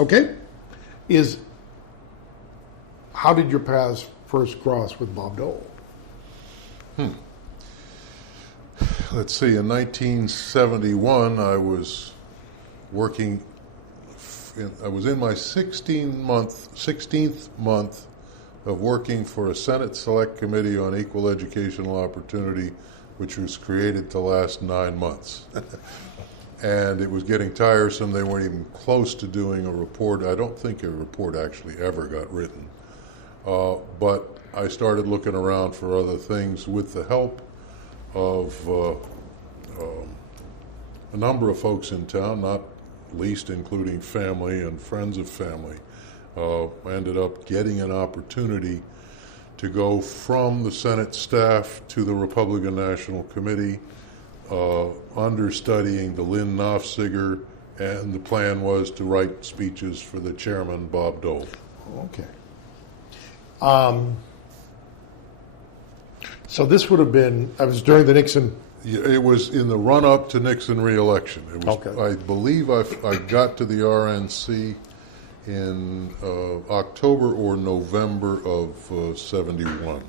Okay. How did your paths first cross with Bob Dole? Let's see, in 1971, I was working, I was in my 16th month of working for a Senate Select Committee on Equal Educational Opportunity, which was created to last 9 months. And it was getting tiresome. They weren't even close to doing a report. I don't think a report actually ever got written. But I started looking around for other things with the help of a number of folks in town, not least including family and friends of family. I ended up getting an opportunity to go from the Senate staff to the Republican National Committee, understudying the Lynn Nofziger, and the plan was to write speeches for the chairman, Bob Dole. Okay. So this would have been, I was during the Nixon. It was in the run-up to Nixon re-election. It was, okay. I believe I got to the RNC in October or November of 71.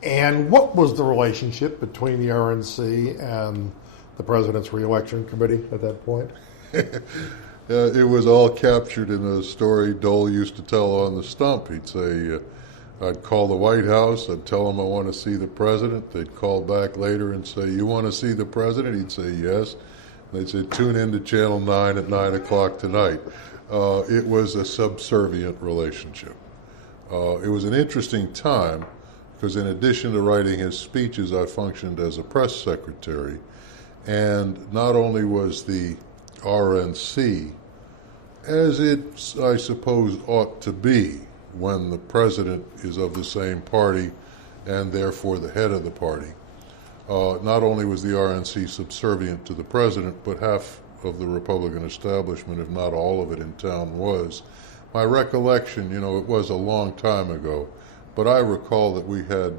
And what was the relationship between the RNC and the President's Re-election Committee at that point? It was all captured in a story Dole used to tell on the stump. He'd say, I'd call the White House, I'd tell them I want to see the President. They'd call back later and say, you want to see the President? He'd say, yes. And they'd say, tune in to Channel 9 at 9 o'clock tonight. It was a subservient relationship. It was an interesting time because in addition to writing his speeches, I functioned as a press secretary. And not only was the RNC, as it, I suppose, ought to be when the president is of the same party and therefore the head of the party, not only was the RNC subservient to the president, but half of the Republican establishment, if not all of it in town, was. My recollection, it was a long time ago, but I recall that we had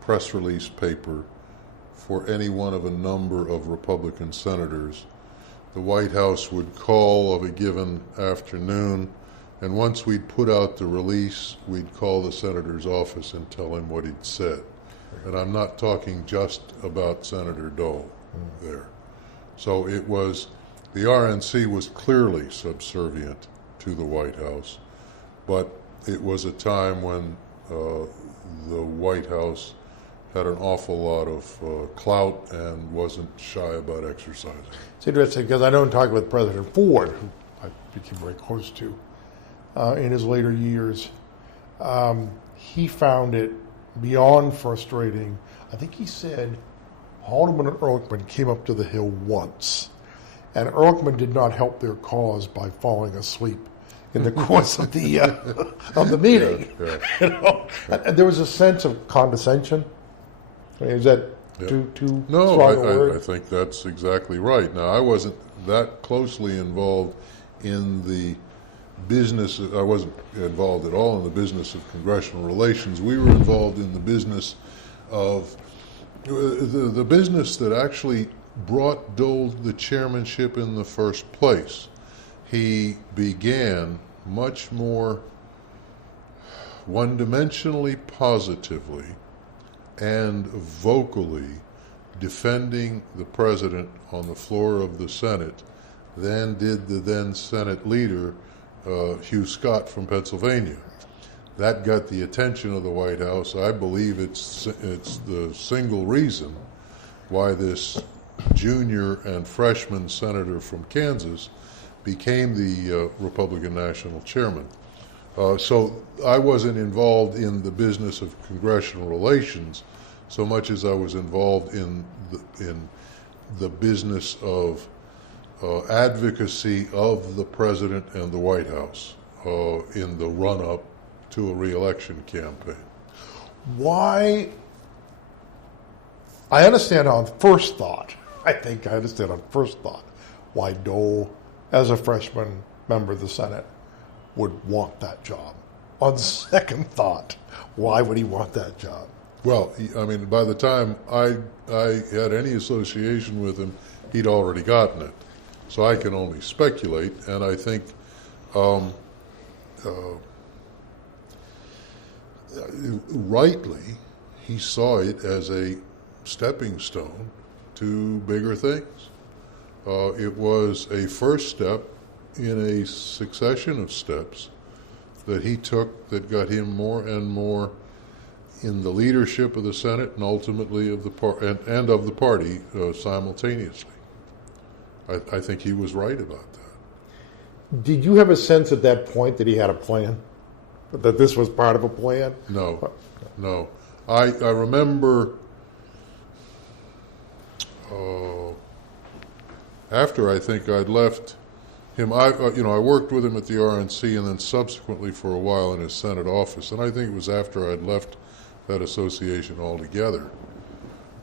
press release paper for any one of a number of Republican senators. The White House would call of a given afternoon, and once we'd put out the release, we'd call the senator's office and tell him what he'd said. And I'm not talking just about Senator Dole there. So it was, the RNC was clearly subservient to the White House, but it was a time when the White House had an awful lot of clout and wasn't shy about exercising. It's interesting because I know in talking with President Ford, who I became very close to in his later years, he found it beyond frustrating. I think he said Haldeman and Ehrlichman came up to the Hill once, and Ehrlichman did not help their cause by falling asleep in the course of the meeting. Yeah. And there was a sense of condescension. Is that too No, strong a word? I think that's exactly right. Now, I wasn't that closely involved in the business. I wasn't involved at all in the business of congressional relations. We were involved in the business of the business that actually brought Dole the chairmanship in the first place. He began much more one-dimensionally positively and vocally defending the president on the floor of the Senate than did the then Senate leader, Hugh Scott from Pennsylvania. That got the attention of the White House. I believe it's the single reason why this junior and freshman senator from Kansas became the Republican national chairman. So I wasn't involved in the business of congressional relations so much as I was involved in the business of advocacy of the president and the White House in the run-up to a re-election campaign. Why? I understand on first thought, why Dole, as a freshman member of the Senate, would want that job. On second thought, why would he want that job? Well, I mean, by the time I had any association with him, he'd already gotten it. So I can only speculate, and I think Rightly, he saw it as a stepping stone to bigger things. It was a first step in a succession of steps that he took that got him more and more in the leadership of the Senate and ultimately of the and of the party simultaneously. I think he was right about that. Did you have a sense at that point that he had a plan? That this was part of a plan? No, no. I remember after I think I'd left him, I worked with him at the RNC and then subsequently for a while in his Senate office, and I think it was after I'd left that association altogether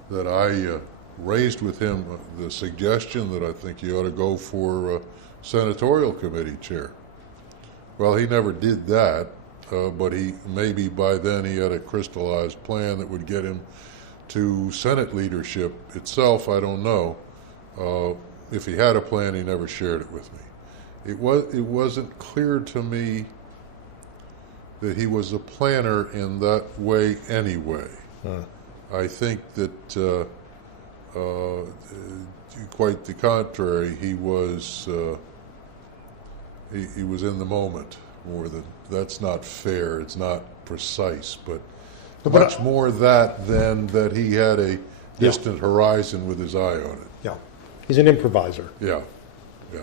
that I raised with him the suggestion that I think he ought to go for senatorial committee chair. Well, he never did that, but maybe by then he had a crystallized plan that would get him to Senate leadership itself. I don't know. If he had a plan, he never shared it with me. It wasn't clear to me that he was a planner in that way anyway. I think that quite the contrary. He was he was in the moment more than that's not fair. It's not precise, but much more that than that he had a distant horizon with his eye on it. Yeah, he's an improviser. Yeah, yeah.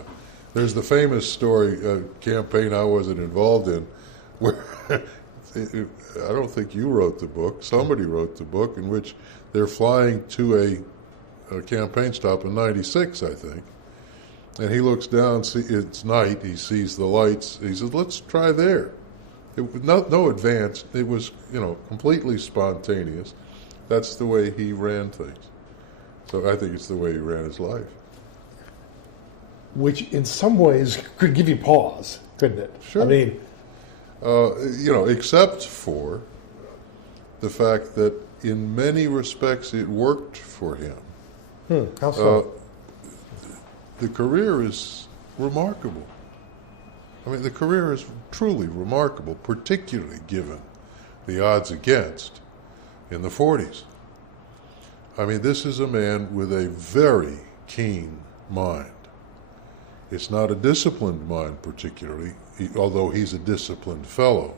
There's the famous story, campaign I wasn't involved in, where I don't think you wrote the book. Somebody wrote the book in which they're flying to a campaign stop in '96, I think, and he looks down. It's night. He sees the lights. He says, "Let's try there." It was no advance. It was completely spontaneous. That's the way he ran things. So I think it's the way he ran his life. Which, in some ways, could give you pause, couldn't it? Sure. I mean, except for the fact that in many respects it worked for him. How so? The career is remarkable. I mean, the career is truly remarkable, particularly given the odds against in the 40s. I mean, this is a man with a very keen mind. It's not a disciplined mind particularly, although he's a disciplined fellow.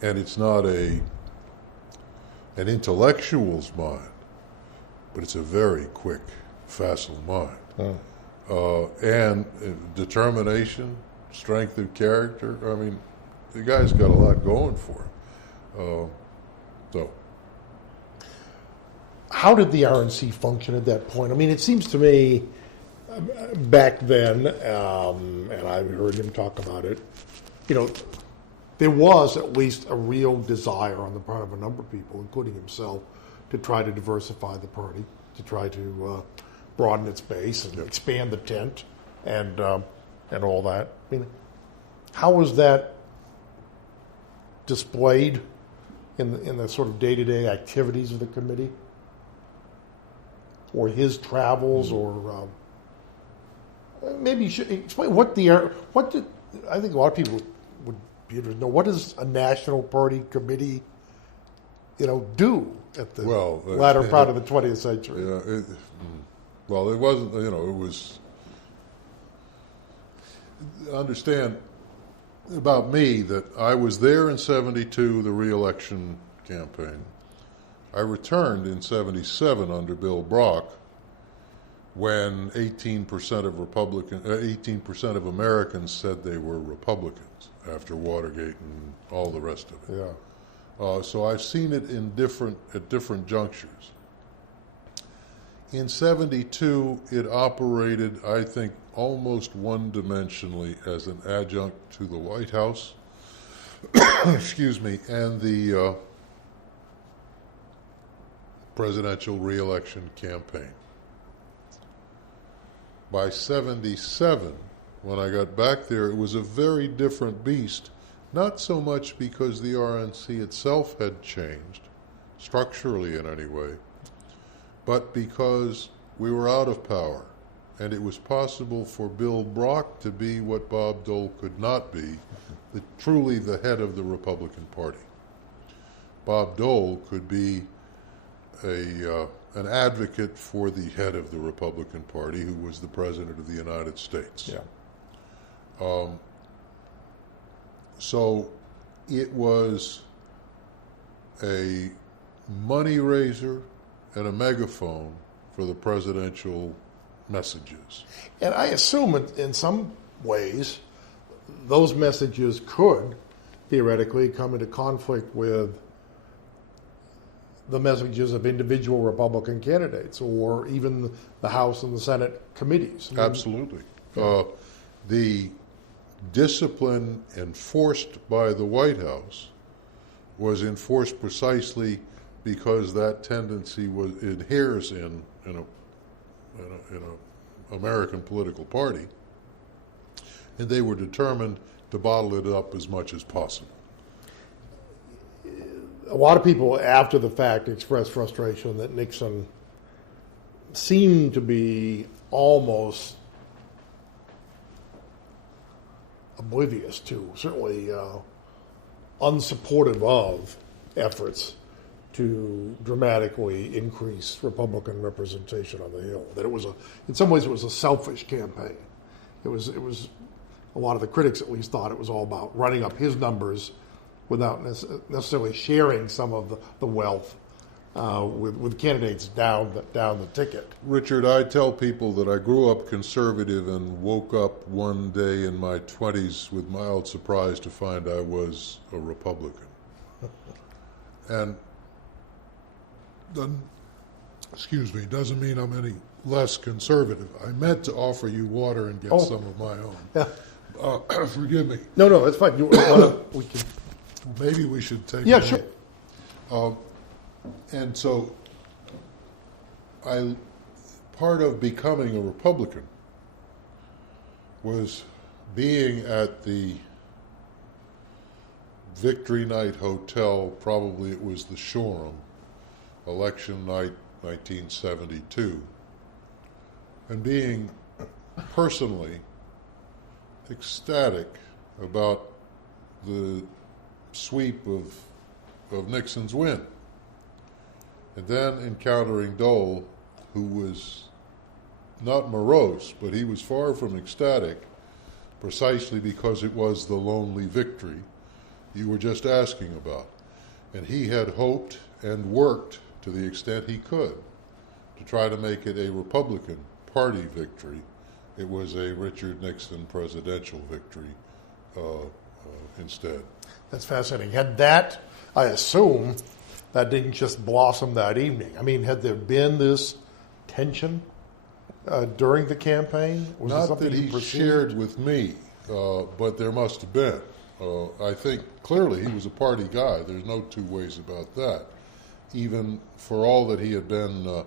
And it's not an intellectual's mind, but it's a very quick, facile mind. And determination, strength of character. I mean, the guy's got a lot going for him. How did the RNC function at that point? I mean, it seems to me back then, and I've heard him talk about it, there was at least a real desire on the part of a number of people, including himself, to try to diversify the party, to try to broaden its base and expand the tent and all that. I mean, how was that displayed in the sort of day-to-day activities of the committee, or his travels, or maybe you should explain what did I think a lot of people would be interested to know, what does a national party committee do at the latter part of the 20th century? Yeah, it wasn't, it was, understand about me that I was there in '72, the re-election campaign. I returned in '77 under Bill Brock, when 18% of Americans said they were Republicans after Watergate and all the rest of it. Yeah. So I've seen it at different junctures. In '72, it operated, I think, almost one-dimensionally as an adjunct to the White House, excuse me, and the presidential re-election campaign. By '77, when I got back there, it was a very different beast, not so much because the RNC itself had changed, structurally in any way, but because we were out of power. and it was possible for Bill Brock to be what Bob Dole could not be, truly the head of the Republican Party. Bob Dole could be an advocate for the head of the Republican Party, who was the President of the United States. Yeah. So it was a money raiser and a megaphone for the presidential messages. And I assume in some ways those messages could theoretically come into conflict with the messages of individual Republican candidates or even the House and the Senate committees. Absolutely. The discipline enforced by the White House was enforced precisely because that tendency inheres in an American political party, and they were determined to bottle it up as much as possible. A lot of people after the fact expressed frustration that Nixon seemed to be almost oblivious to, certainly unsupportive of efforts to dramatically increase Republican representation on the Hill. That it was in some ways, it was a selfish campaign. It was a lot of the critics at least thought it was all about running up his numbers without necessarily sharing some of the wealth with candidates down the ticket. Richard, I tell people that I grew up conservative and woke up one day in my 20s with mild surprise to find I was a Republican. And doesn't mean I'm any less conservative. I meant to offer you water and get some of my own. Yeah. Forgive me. No, that's fine. Maybe we should take. Yeah, sure. And so, part of becoming a Republican was being at the Victory Night Hotel, probably it was the Shoreham, election night 1972, and being personally ecstatic about the sweep of Nixon's win. And then encountering Dole, who was not morose, but he was far from ecstatic, precisely because it was the lonely victory you were just asking about. And he had hoped and worked to the extent he could to try to make it a Republican Party victory. It was a Richard Nixon presidential victory instead. That's fascinating. Had that, I assume, that didn't just blossom that evening. I mean, had there been this tension during the campaign? Was Not that he shared with me, but there must have been. I think clearly he was a party guy. There's no two ways about that. Even for all that he had been,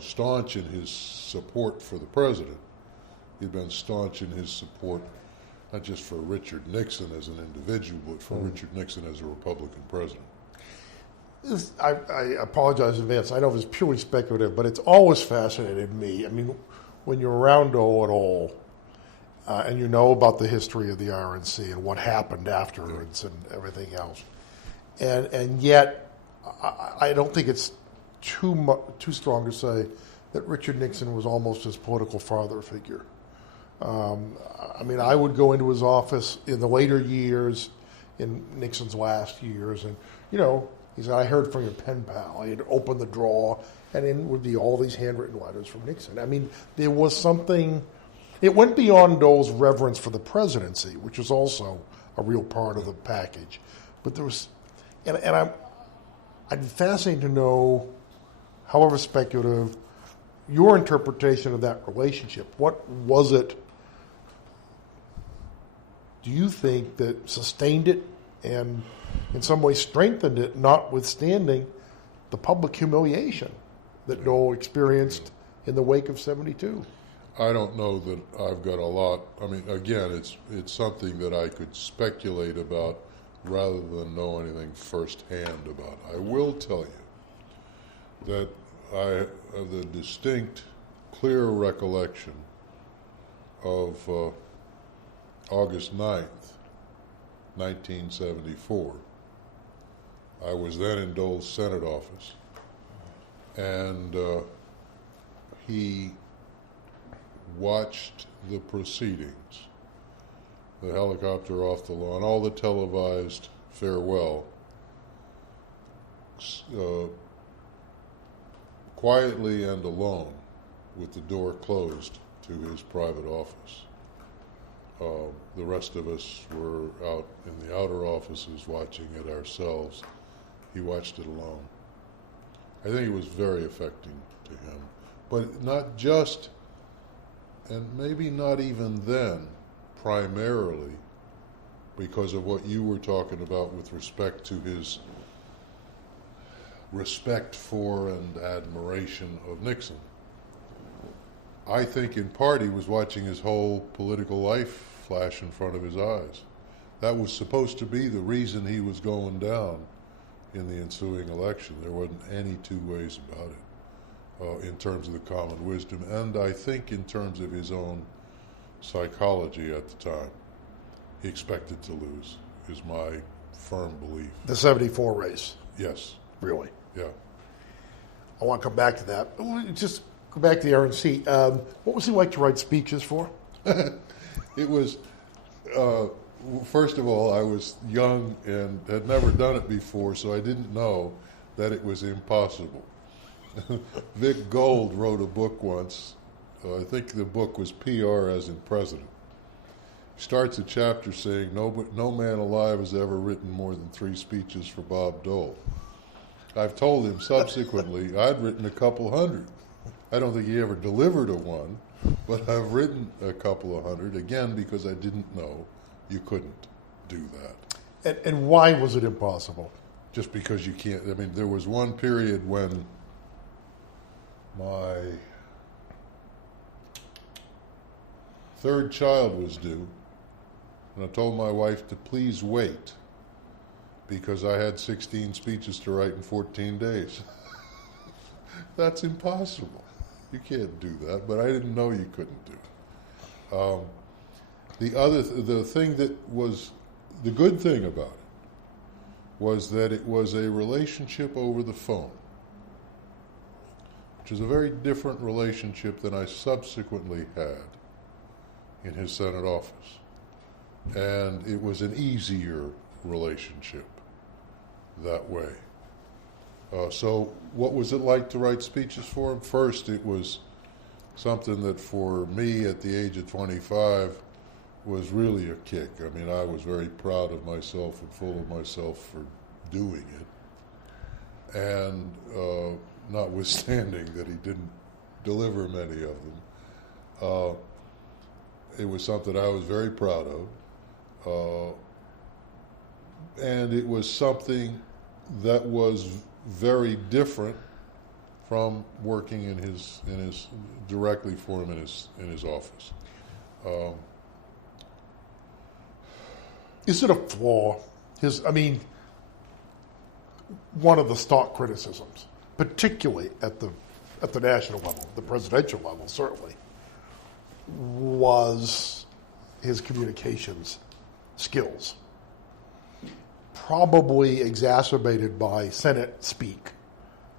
staunch in his support for the president, he'd been staunch in his support not just for Richard Nixon as an individual, but for Richard Nixon as a Republican president. I apologize in advance. I know it's purely speculative, but it's always fascinated me. I mean, when you're around Dole at all, and you know about the history of the RNC and what happened afterwards and everything else, and yet I don't think it's too strong to say that Richard Nixon was almost his political father figure. I mean, I would go into his office in the later years, in Nixon's last years, and, he said, I heard from your pen pal. He'd open the drawer, and in would be all these handwritten letters from Nixon. I mean, there was something, it went beyond Dole's reverence for the presidency, which was also a real part of the package. But there was, I'd be fascinated to know, however speculative, your interpretation of that relationship. What was it, do you think, that sustained it and in some way strengthened it, notwithstanding the public humiliation that Dole experienced in the wake of 72? I don't know that I've got a lot. I mean, again, it's something that I could speculate about rather than know anything firsthand about. I will tell you that I have the distinct clear recollection of August 9th, 1974. I was then in Dole's Senate office, and he watched the proceedings, the helicopter off the lawn, all the televised farewell, quietly and alone, with the door closed to his private office. The rest of us were out in the outer offices watching it ourselves. He watched it alone. I think it was very affecting to him, but not just, and maybe not even then, primarily because of what you were talking about with respect to his respect for and admiration of Nixon. I think in part he was watching his whole political life flash in front of his eyes. That was supposed to be the reason he was going down in the ensuing election. There wasn't any two ways about it in terms of the common wisdom, and I think in terms of his own psychology at the time. He expected to lose, is my firm belief. The 74 race. Yes. Really? Yeah. I want to come back to that. Just go back to the RNC. What was he like to write speeches for? It was, first of all, I was young and had never done it before, so I didn't know that it was impossible. Vic Gold wrote a book once. I think the book was PR as in President. He starts a chapter saying, no man alive has ever written more than 3 speeches for Bob Dole. I've told him subsequently I'd written a couple hundred. I don't think he ever delivered a one, but I've written a couple of hundred, again, because I didn't know you couldn't do that. And why was it impossible? Just because you can't. I mean, there was one period when my 3rd child was due, and I told my wife to please wait because I had 16 speeches to write in 14 days. That's impossible. You can't do that, but I didn't know you couldn't do it. The thing that was the good thing about it was that it was a relationship over the phone, which is a very different relationship than I subsequently had in his Senate office. And it was an easier relationship that way. So what was it like to write speeches for him? First, it was something that for me at the age of 25 was really a kick. I mean, I was very proud of myself and full of myself for doing it. And notwithstanding that he didn't deliver many of them, it was something I was very proud of. And it was something that was very different from working in his directly for him in his office. Is it a flaw? One of the stock criticisms, particularly at the national level, the presidential level, certainly, was his communications skills, probably exacerbated by Senate speak.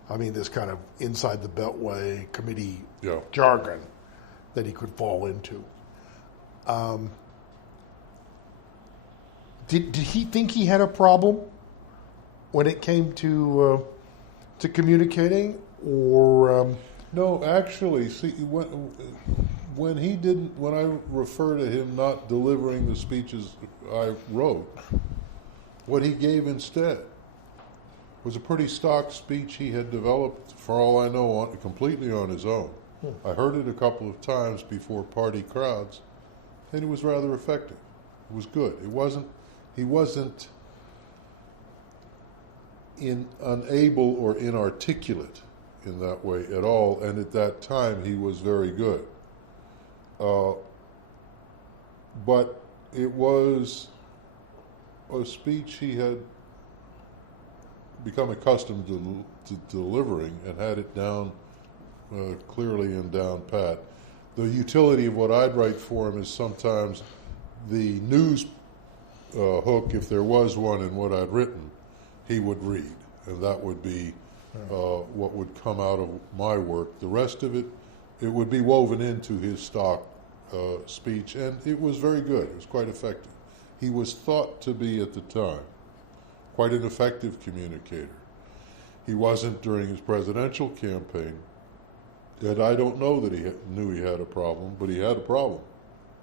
I mean, this kind of inside the beltway committee jargon that he could fall into. Did he think he had a problem when it came to communicating, or no? Actually, see, when I refer to him not delivering the speeches I wrote, what he gave instead was a pretty stock speech he had developed, for all I know, completely on his own. I heard it a couple of times before party crowds, and it was rather effective. It was good. He wasn't unable or inarticulate in that way at all, and at that time he was very good. But it was a speech he had become accustomed to delivering and had it down clearly and down pat. The utility of what I'd write for him is sometimes the news hook, if there was one in what I'd written, he would read, and that would be what would come out of my work. The rest of it, it would be woven into his stock speech, and it was very good. It was quite effective. He was thought to be, at the time, quite an effective communicator. He wasn't during his presidential campaign, and I don't know that he knew he had a problem, but he had a problem.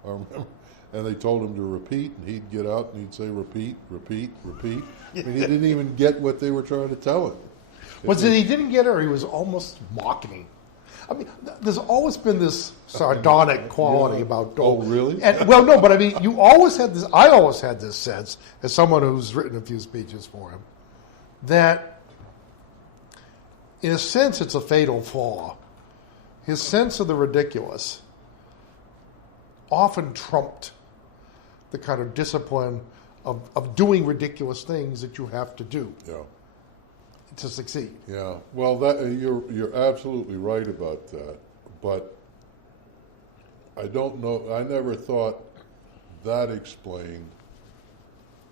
I remember. And they told him to repeat, and he'd get out and he'd say, repeat, repeat, repeat. I mean, he didn't even get what they were trying to tell him. Was it he didn't get it, or he was almost mocking? I mean, there's always been this sardonic quality about Dole. Oh, really? And, well, no, but I mean, you always had this, I always had this sense, as someone who's written a few speeches for him, that in a sense it's a fatal flaw. His sense of the ridiculous often trumped the kind of discipline of doing ridiculous things that you have to do to succeed. Yeah. Well, that you're absolutely right about that. But I don't know. I never thought that explained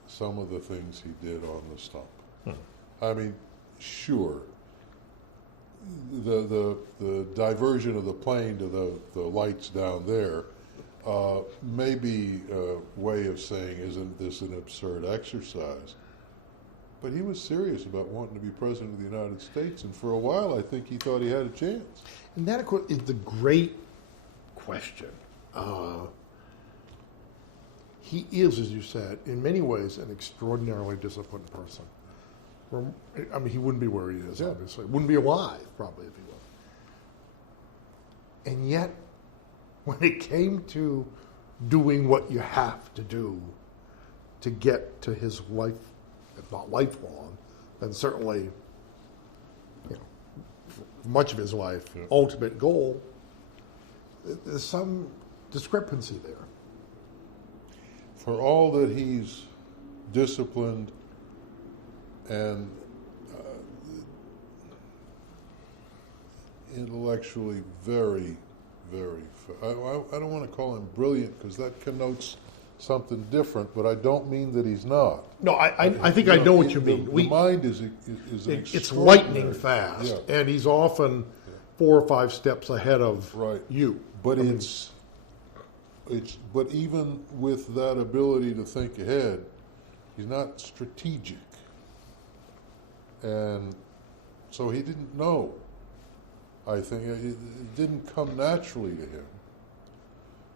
some of the things he did on the stump. I mean, sure. The diversion of the plane to the lights down there may be a way of saying, isn't this an absurd exercise? But he was serious about wanting to be president of the United States, and for a while I think he thought he had a chance. And that, of course, is the great question. He is, as you said, in many ways an extraordinarily disciplined person. I mean, he wouldn't be where he is, obviously. Wouldn't be alive, probably, if he was. And yet, when it came to doing what you have to do to get to his life, if not lifelong, then certainly, much of his life, ultimate goal, there's some discrepancy there. For all that he's disciplined and intellectually very, very, I don't want to call him brilliant because that connotes something different, but I don't mean that he's not. No, I think I know what you mean. The mind is it's lightning fast, and he's often 4 or 5 steps ahead of you. But but even with that ability to think ahead, he's not strategic. And so he didn't know. I think it didn't come naturally to him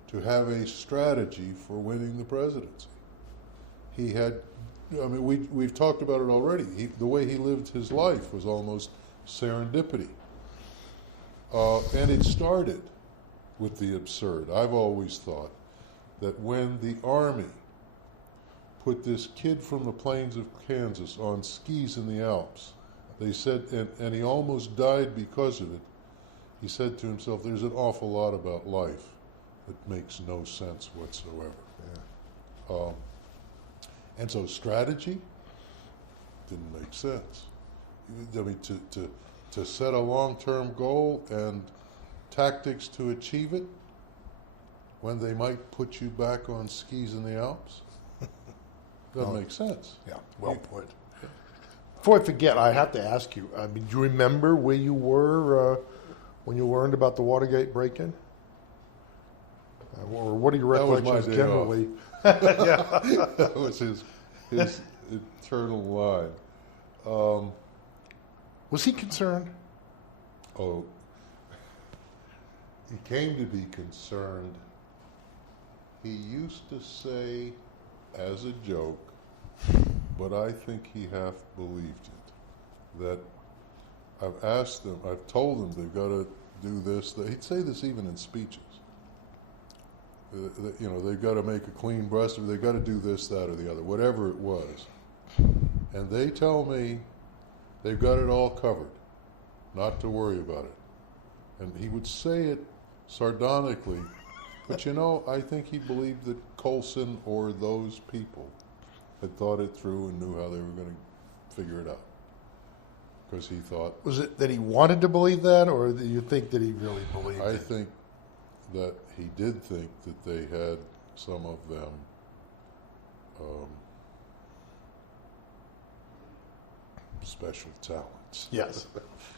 to have a strategy for winning the presidency. He had, I mean, we've talked about it already. The way he lived his life was almost serendipity. And it started with the absurd. I've always thought that when the Army put this kid from the plains of Kansas on skis in the Alps, they said, and he almost died because of it, he said to himself, there's an awful lot about life that makes no sense whatsoever. And so strategy didn't make sense. I mean, to set a long-term goal and tactics to achieve it when they might put you back on skis in the Alps, doesn't make sense. Yeah, well put. Before I forget, I have to ask you, I mean, do you remember where you were when you learned about the Watergate break-in? Or what are your recollections generally? That was his eternal line. Was he concerned? Oh, he came to be concerned. He used to say, as a joke, but I think he half believed it, that I've asked them, I've told them they've got to do this. He'd say this even in speeches. They've got to make a clean breast, or they've got to do this, that, or the other, whatever it was. And they tell me they've got it all covered, not to worry about it. And he would say it sardonically, but I think he believed that Colson or those people had thought it through and knew how they were going to figure it out. because he thought. Was it that he wanted to believe that, or do you think that he really believed it? I think that he did think that they had some of them special talents. Yes.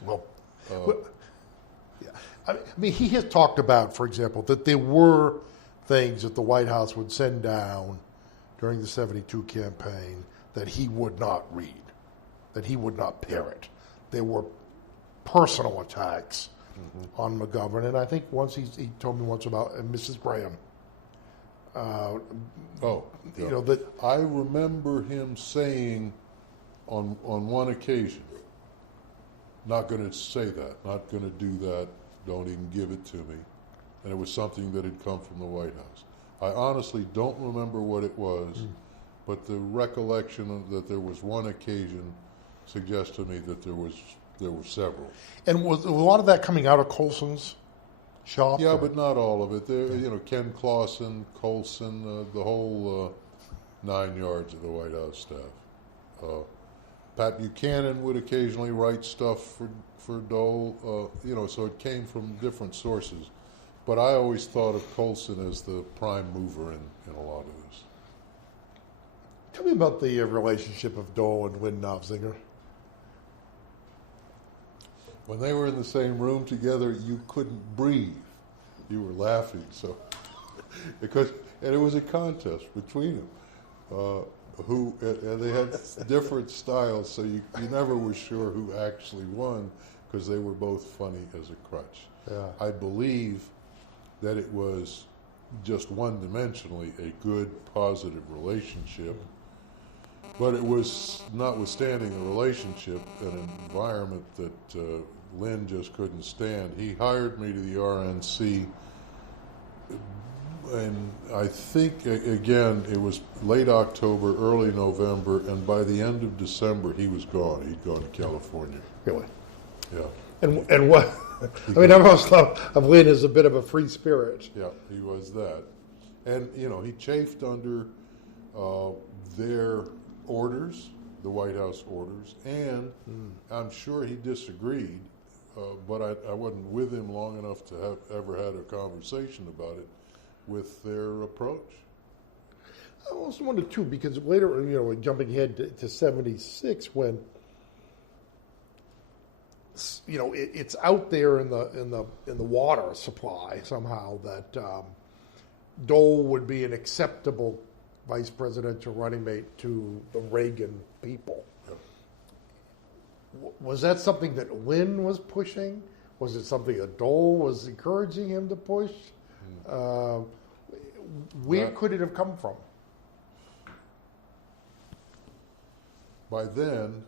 Well, yeah. I mean, he has talked about, for example, that there were things that the White House would send down during the 72 campaign that he would not read, that he would not parrot. There were personal attacks on McGovern, and I think once he told me once about Mrs. Graham. You know that I remember him saying on one occasion, "Not going to say that, not going to do that. Don't even give it to me," and it was something that had come from the White House. I honestly don't remember what it was, but the recollection of that there was one occasion suggests to me that there were several. And was a lot of that coming out of Colson's shop? Yeah, but not all of it. There, you know, Ken Clausen, Colson, the whole 9 yards of the White House staff. Pat Buchanan would occasionally write stuff for Dole, you know, so it came from different sources. But I always thought of Colson as the prime mover in a lot of this. Tell me about the relationship of Dole and Lynn Nofziger. When they were in the same room together, you couldn't breathe. You were laughing so and it was a contest between them. And they had different styles, so you never were sure who actually won because they were both funny as a crutch. Yeah. I believe that it was just one-dimensionally a good, positive relationship, but it was, notwithstanding the relationship, an environment that Lynn just couldn't stand. He hired me to the RNC, and I think, again, it was late October, early November, and by the end of December, he was gone. He'd gone to California. Really? Yeah. And what? I mean, I've always thought of Lynn as a bit of a free spirit. Yeah, he was that. And, you know, he chafed under their orders, the White House orders, and I'm sure he disagreed, but I wasn't with him long enough to have ever had a conversation about it with their approach. I also wondered, too, because later, you know, jumping ahead to 76, when, you know, it's out there in the water supply somehow that Dole would be an acceptable vice presidential running mate to the Reagan people. Yep. Was that something that Lynn was pushing? Was it something that Dole was encouraging him to push? Where could it have come from? By then,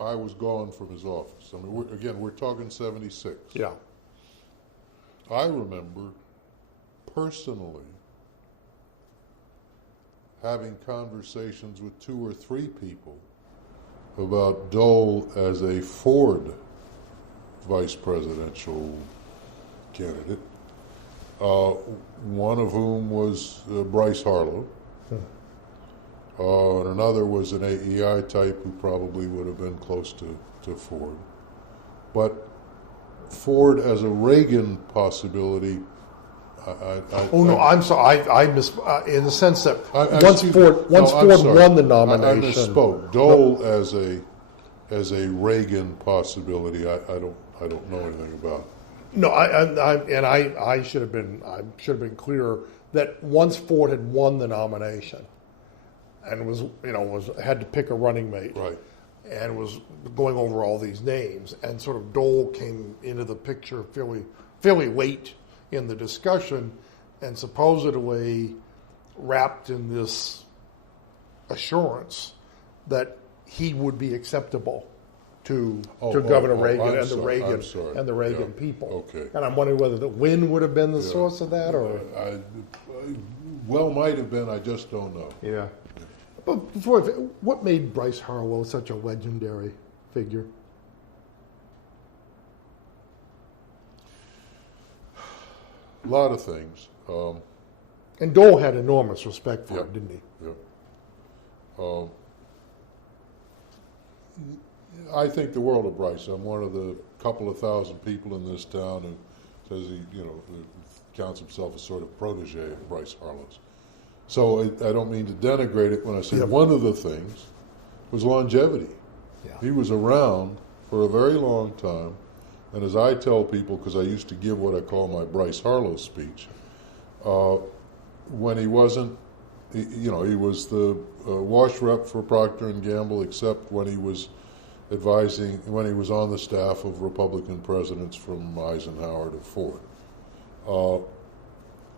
I was gone from his office. I mean, we're talking 76. Yeah. I remember personally having conversations with 2 or 3 people about Dole as a Ford vice presidential candidate, one of whom was Bryce Harlow, and another was an AEI type who probably would have been close to Ford. But Ford as a Reagan possibility, I'm sorry. I miss in the sense that once Ford sorry. won the nomination. I misspoke. Dole as a Reagan possibility, I don't know anything about. No, I should have been clearer that once Ford had won the nomination and was had to pick a running mate, Right. and was going over all these names, and sort of Dole came into the picture fairly late in the discussion, and supposedly wrapped in this assurance that he would be acceptable to Governor Reagan and the Reagan people. Okay. And I'm wondering whether the win would have been the source of that, or might have been. I just don't know. Yeah. But what made Bryce Harlow such a legendary figure? A lot of things. And Dole had enormous respect for him, didn't he? Yeah. I think the world of Bryce. I'm one of the couple of thousand people in this town who says who counts himself as sort of protege of Bryce Harlow's. So I don't mean to denigrate it when I say one of the things was longevity. Yeah. He was around for a very long time, and as I tell people, because I used to give what I call my Bryce Harlow speech, when he wasn't, he was the wash rep for Procter and Gamble, except when he was when he was on the staff of Republican presidents from Eisenhower to Ford.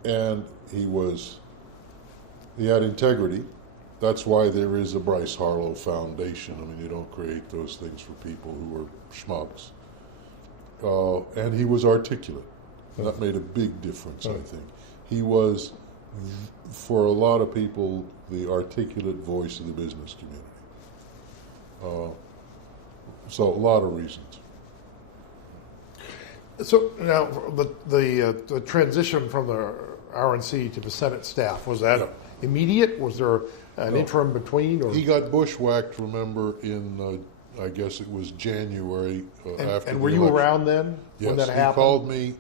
And he had integrity. That's why there is a Bryce Harlow Foundation. I mean, you don't create those things for people who are schmucks. And he was articulate. And that made a big difference, I think. He was, for a lot of people, the articulate voice of the business community. So a lot of reasons. So now the transition from the RNC to the Senate staff, was that immediate? Was there an interim between? Or? He got bushwhacked, remember, in I guess it was January after. And were you around then when that happened? Yes, he called me.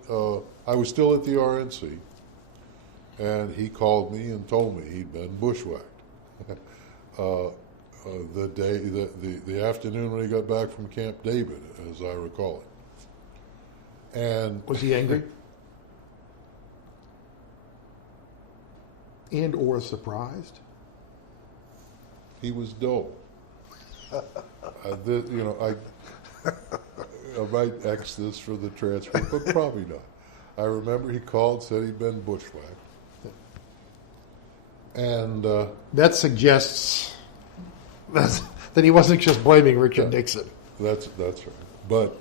I was still at the RNC, and he called me and told me he'd been bushwhacked. The afternoon when he got back from Camp David, as I recall it. And was he angry? And or surprised? He was dull. I might X this for the transcript, but probably not. I remember he called, said he'd been bushwhacked. And that suggests that he wasn't just blaming Richard Nixon. That's right. But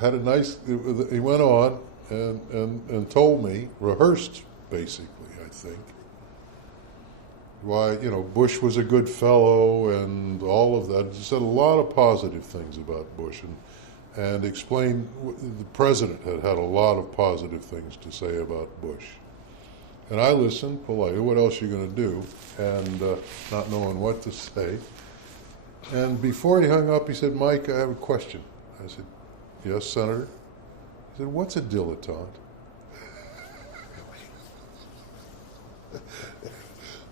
had a nice. He went on and told me, rehearsed basically, I think, why Bush was a good fellow and all of that. He said a lot of positive things about Bush and explained the president had a lot of positive things to say about Bush. And I listened politely. What else are you going to do? And not knowing what to say. And before he hung up, he said, "Mike, I have a question." I said, "Yes, Senator?" He said, "What's a dilettante?"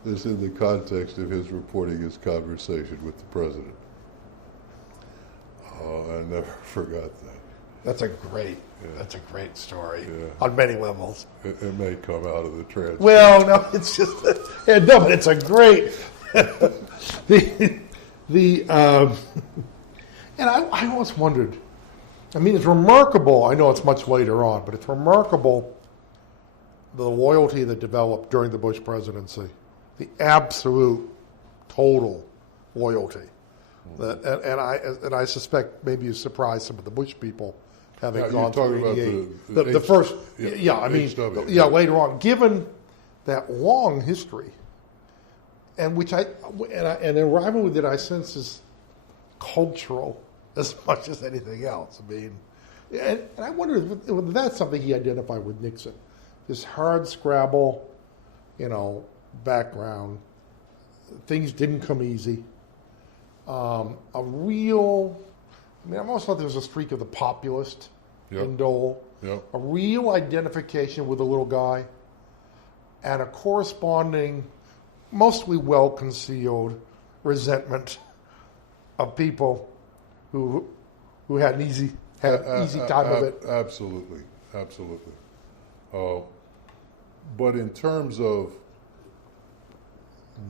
This in the context of his reporting his conversation with the president. I never forgot that. That's a great story on many levels. It may come out of the transcript. Well, no, it's just but it's a great and I always wondered. I mean, it's remarkable. I know it's much later on, but it's remarkable the loyalty that developed during the Bush presidency, the absolute, total loyalty. And I suspect maybe you surprised some of the Bush people having gone through 88. The first, H.W. Later on, given that long history, and the rivalry that I sense is cultural as much as anything else. I mean, and I wonder if that's something he identified with Nixon, this hard scrabble, background. Things didn't come easy. I almost thought there was a streak of the populist in Dole. Yep. A real identification with the little guy, and a corresponding, mostly well-concealed resentment of people who had an easy time of it. Absolutely. But in terms of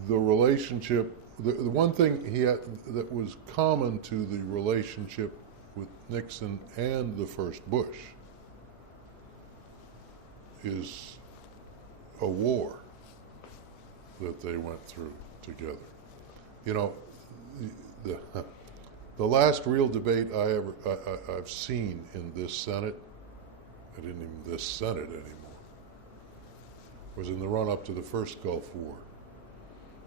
the relationship, the one thing he had that was common to the relationship with Nixon and the first Bush is a war that they went through together. The last real debate I've seen in this Senate, this Senate anymore, was in the run-up to the first Gulf War,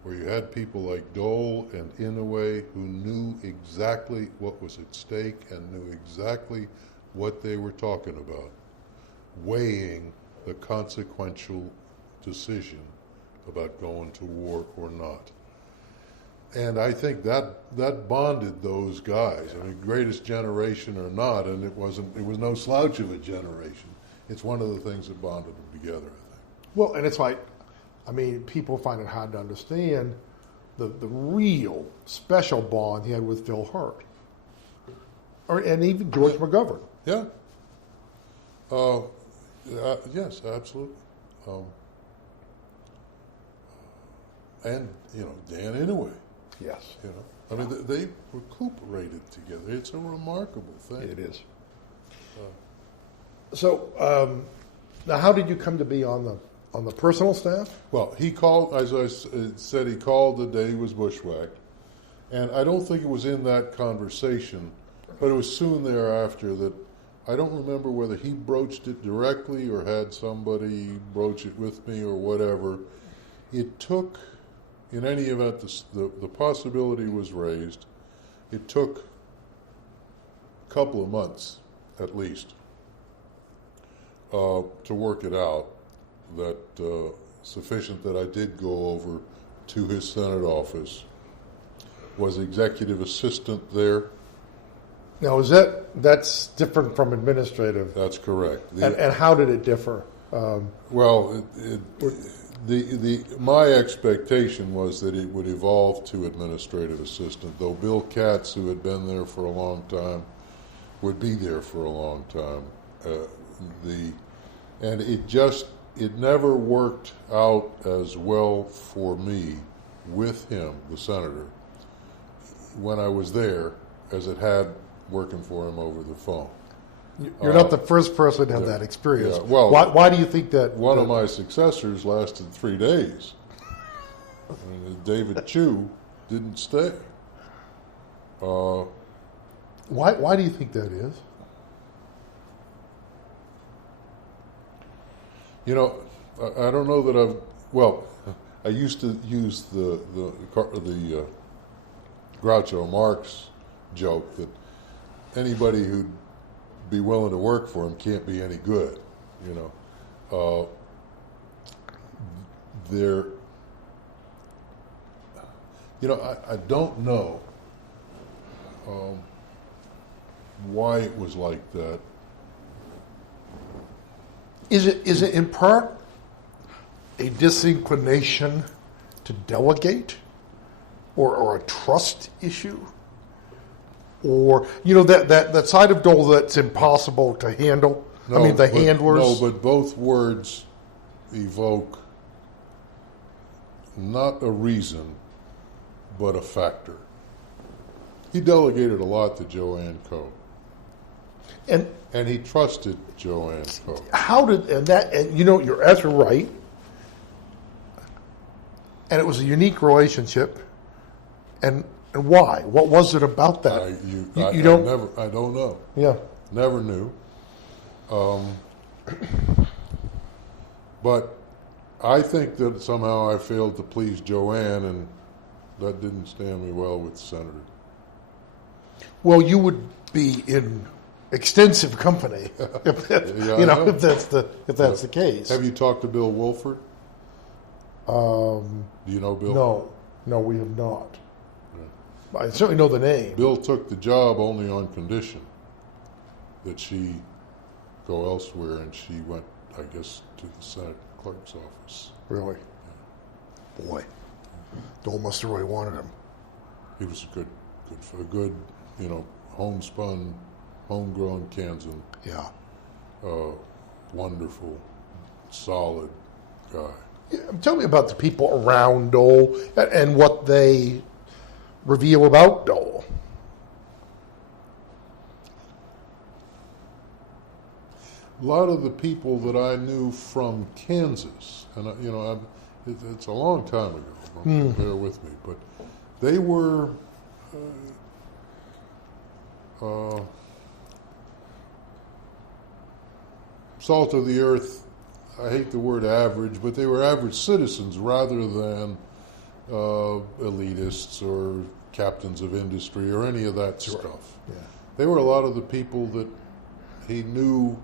where you had people like Dole and Inouye who knew exactly what was at stake and knew exactly what they were talking about, weighing the consequential decision about going to war or not. And I think that bonded those guys. I mean, greatest generation or not, and it was no slouch of a generation. It's one of the things that bonded them together, I think. Well, and it's like, I mean, people find it hard to understand the real special bond he had with Phil Hurt, and even George McGovern. Yeah. Yes, absolutely. And Dan Inouye. Yes, I mean, they recuperated together. It's a remarkable thing. it is. So now, how did you come to be on the personal staff? Well, he called, as I said, he called the day he was bushwhacked, and I don't think it was in that conversation, but it was soon thereafter that I don't remember whether he broached it directly or had somebody broach it with me or whatever. It took, in any event, the possibility was raised. It took a couple of months, at least, to work it out, that sufficient that I did go over to his Senate office, was executive assistant there. Now, that's different from administrative? That's correct. And how did it differ? Well, my expectation was that it would evolve to administrative assistant, though Bill Katz, who had been there for a long time, would be there for a long time. And it never worked out as well for me with him, the senator, when I was there, as it had working for him over the phone. You're not the first person to have that experience. Yeah, well, why do you think that? One of my successors lasted 3 days. I mean, David Chu didn't stay. Why do you think that is? I don't know that I used to use the Groucho Marx joke that anybody who'd be willing to work for him can't be any good, I don't know why it was like that. Is it in part a disinclination to delegate, or a trust issue, or that side of Dole that's impossible to handle? No, handlers. No, but both words evoke not a reason, but a factor. He delegated a lot to Joanne Coe. And he trusted Joanne Coe. You're Ezra right, and it was a unique relationship. And why? What was it about that? I don't know. Yeah, never knew. But I think that somehow I failed to please Joanne, and that didn't stand me well with the senator. Well, you would be in extensive company if that's the case. Have you talked to Bill Wolford? Do you know Bill? No, we have not. Yeah. I certainly know the name. Bill took the job only on condition that she go elsewhere, and she went, I guess, to the Senate clerk's office. Really? Yeah. Boy, Dole must have really wanted him. He was a good, homespun, homegrown Kansan. Yeah. Wonderful, solid guy. Yeah, tell me about the people around Dole and what they reveal about Dole. A lot of the people that I knew from Kansas, and it's a long time ago. Bear with me, but they were salt of the earth. I hate the word average, but they were average citizens rather than elitists or captains of industry or any of that stuff. Yeah. They were a lot of the people that he knew,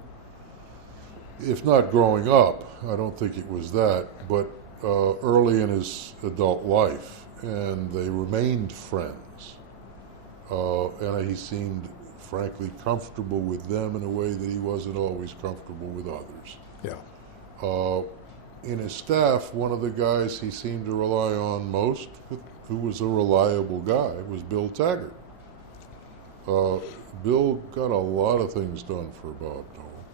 if not growing up, I don't think it was that, but early in his adult life. and they remained friends. And he seemed, frankly, comfortable with them in a way that he wasn't always comfortable with others. Yeah. In his staff, one of the guys he seemed to rely on most, who was a reliable guy, was Bill Taggart. Bill got a lot of things done for Bob Dole.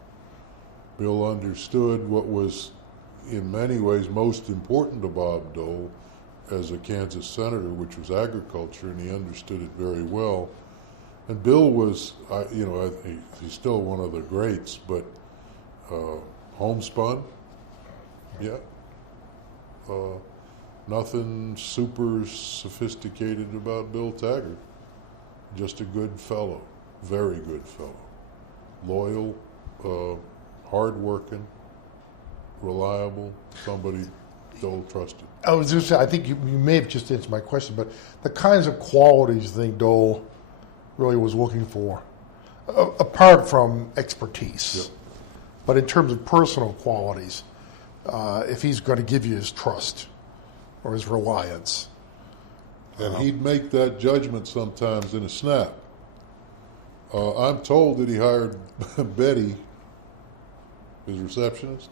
Bill understood what was, in many ways, most important to Bob Dole as a Kansas senator, which was agriculture, and he understood it very well. And Bill was, he's still one of the greats, but homespun, yeah. Nothing super sophisticated about Bill Taggart. Just a good fellow, very good fellow. Loyal, hardworking, reliable, somebody Dole trusted. I was just, I think you may have just answered my question, but the kinds of qualities I think Dole really was looking for, apart from expertise, Yep. but in terms of personal qualities, if he's going to give you his trust or his reliance. And he'd make that judgment sometimes in a snap. I'm told that he hired Betty, his receptionist,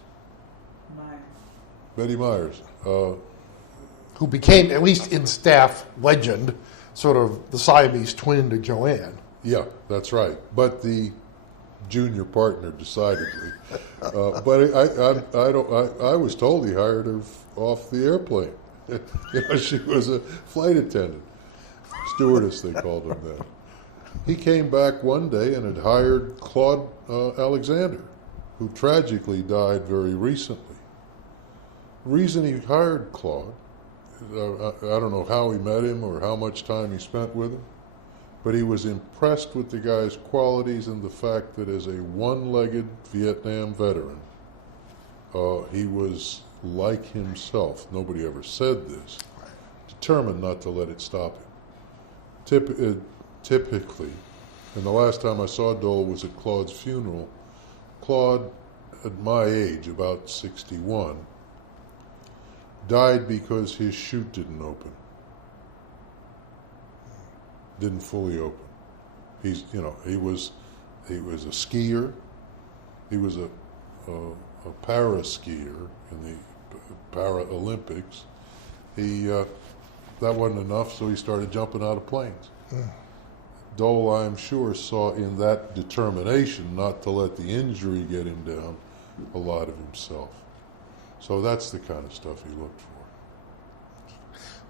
Betty Myers. Who became, at least in staff legend, sort of the Siamese twin to Joanne. Yeah, that's right. But the junior partner, decidedly. But I was told he hired her off the airplane. She was a flight attendant, stewardess they called him then. He came back one day and had hired Claude Alexander, who tragically died very recently. The reason he hired Claude, I don't know how he met him or how much time he spent with him, but he was impressed with the guy's qualities and the fact that as a one-legged Vietnam veteran, he was like himself. Nobody ever said this. Determined not to let it stop him. Typically, and the last time I saw Dole was at Claude's funeral. Claude, at my age, about 61, died because his chute didn't open. Didn't fully open. He was a skier. He was a para-skier in the Paralympics. That wasn't enough, so he started jumping out of planes. Dole, I'm sure, saw in that determination not to let the injury get him down a lot of himself. So that's the kind of stuff he looked for.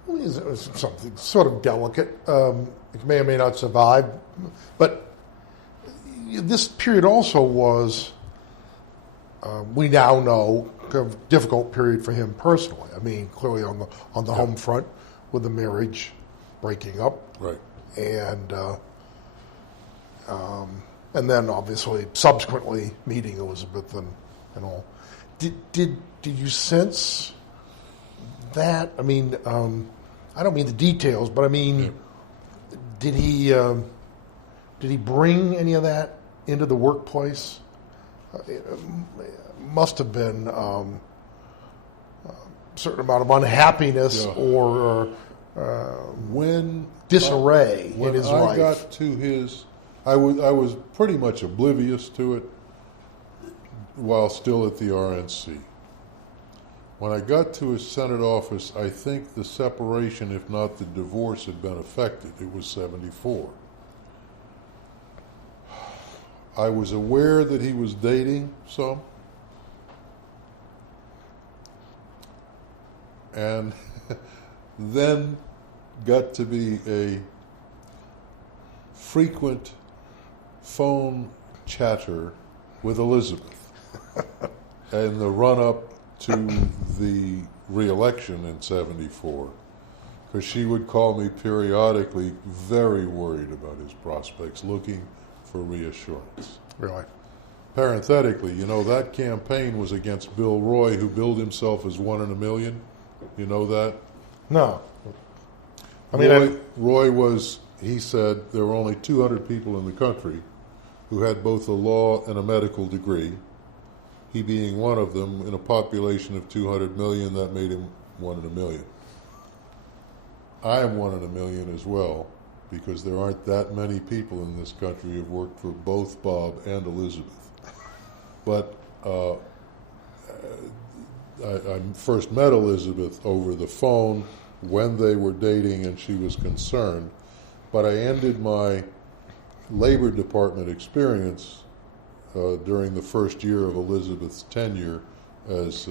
Well, it was something sort of delicate. It may or may not survive. But this period also was, we now know, a difficult period for him personally. I mean, clearly on the home front with the marriage breaking up. Right. And then obviously subsequently meeting Elizabeth and all. Did you sense that? I mean, I don't mean the details, but I mean, did he bring any of that into the workplace? It must have been a certain amount of unhappiness or when disarray in his life. When I got to his, I was pretty much oblivious to it while still at the RNC. When I got to his Senate office, I think the separation, if not the divorce, had been effected. It was 74. I was aware that he was dating some, and then got to be a frequent phone chatter with Elizabeth in the run-up to the re-election in 74, because she would call me periodically very worried about his prospects, looking for reassurance. Really? Parenthetically, that campaign was against Bill Roy, who billed himself as 1 in a million. You know that? No. I mean, Roy was, he said, there were only 200 people in the country who had both a law and a medical degree. He being one of them, in a population of 200 million, that made him 1 in a million. I am one in a million as well, because there aren't that many people in this country who've worked for both Bob and Elizabeth. But I first met Elizabeth over the phone when they were dating and she was concerned, but I ended my Labor Department experience during the first year of Elizabeth's tenure as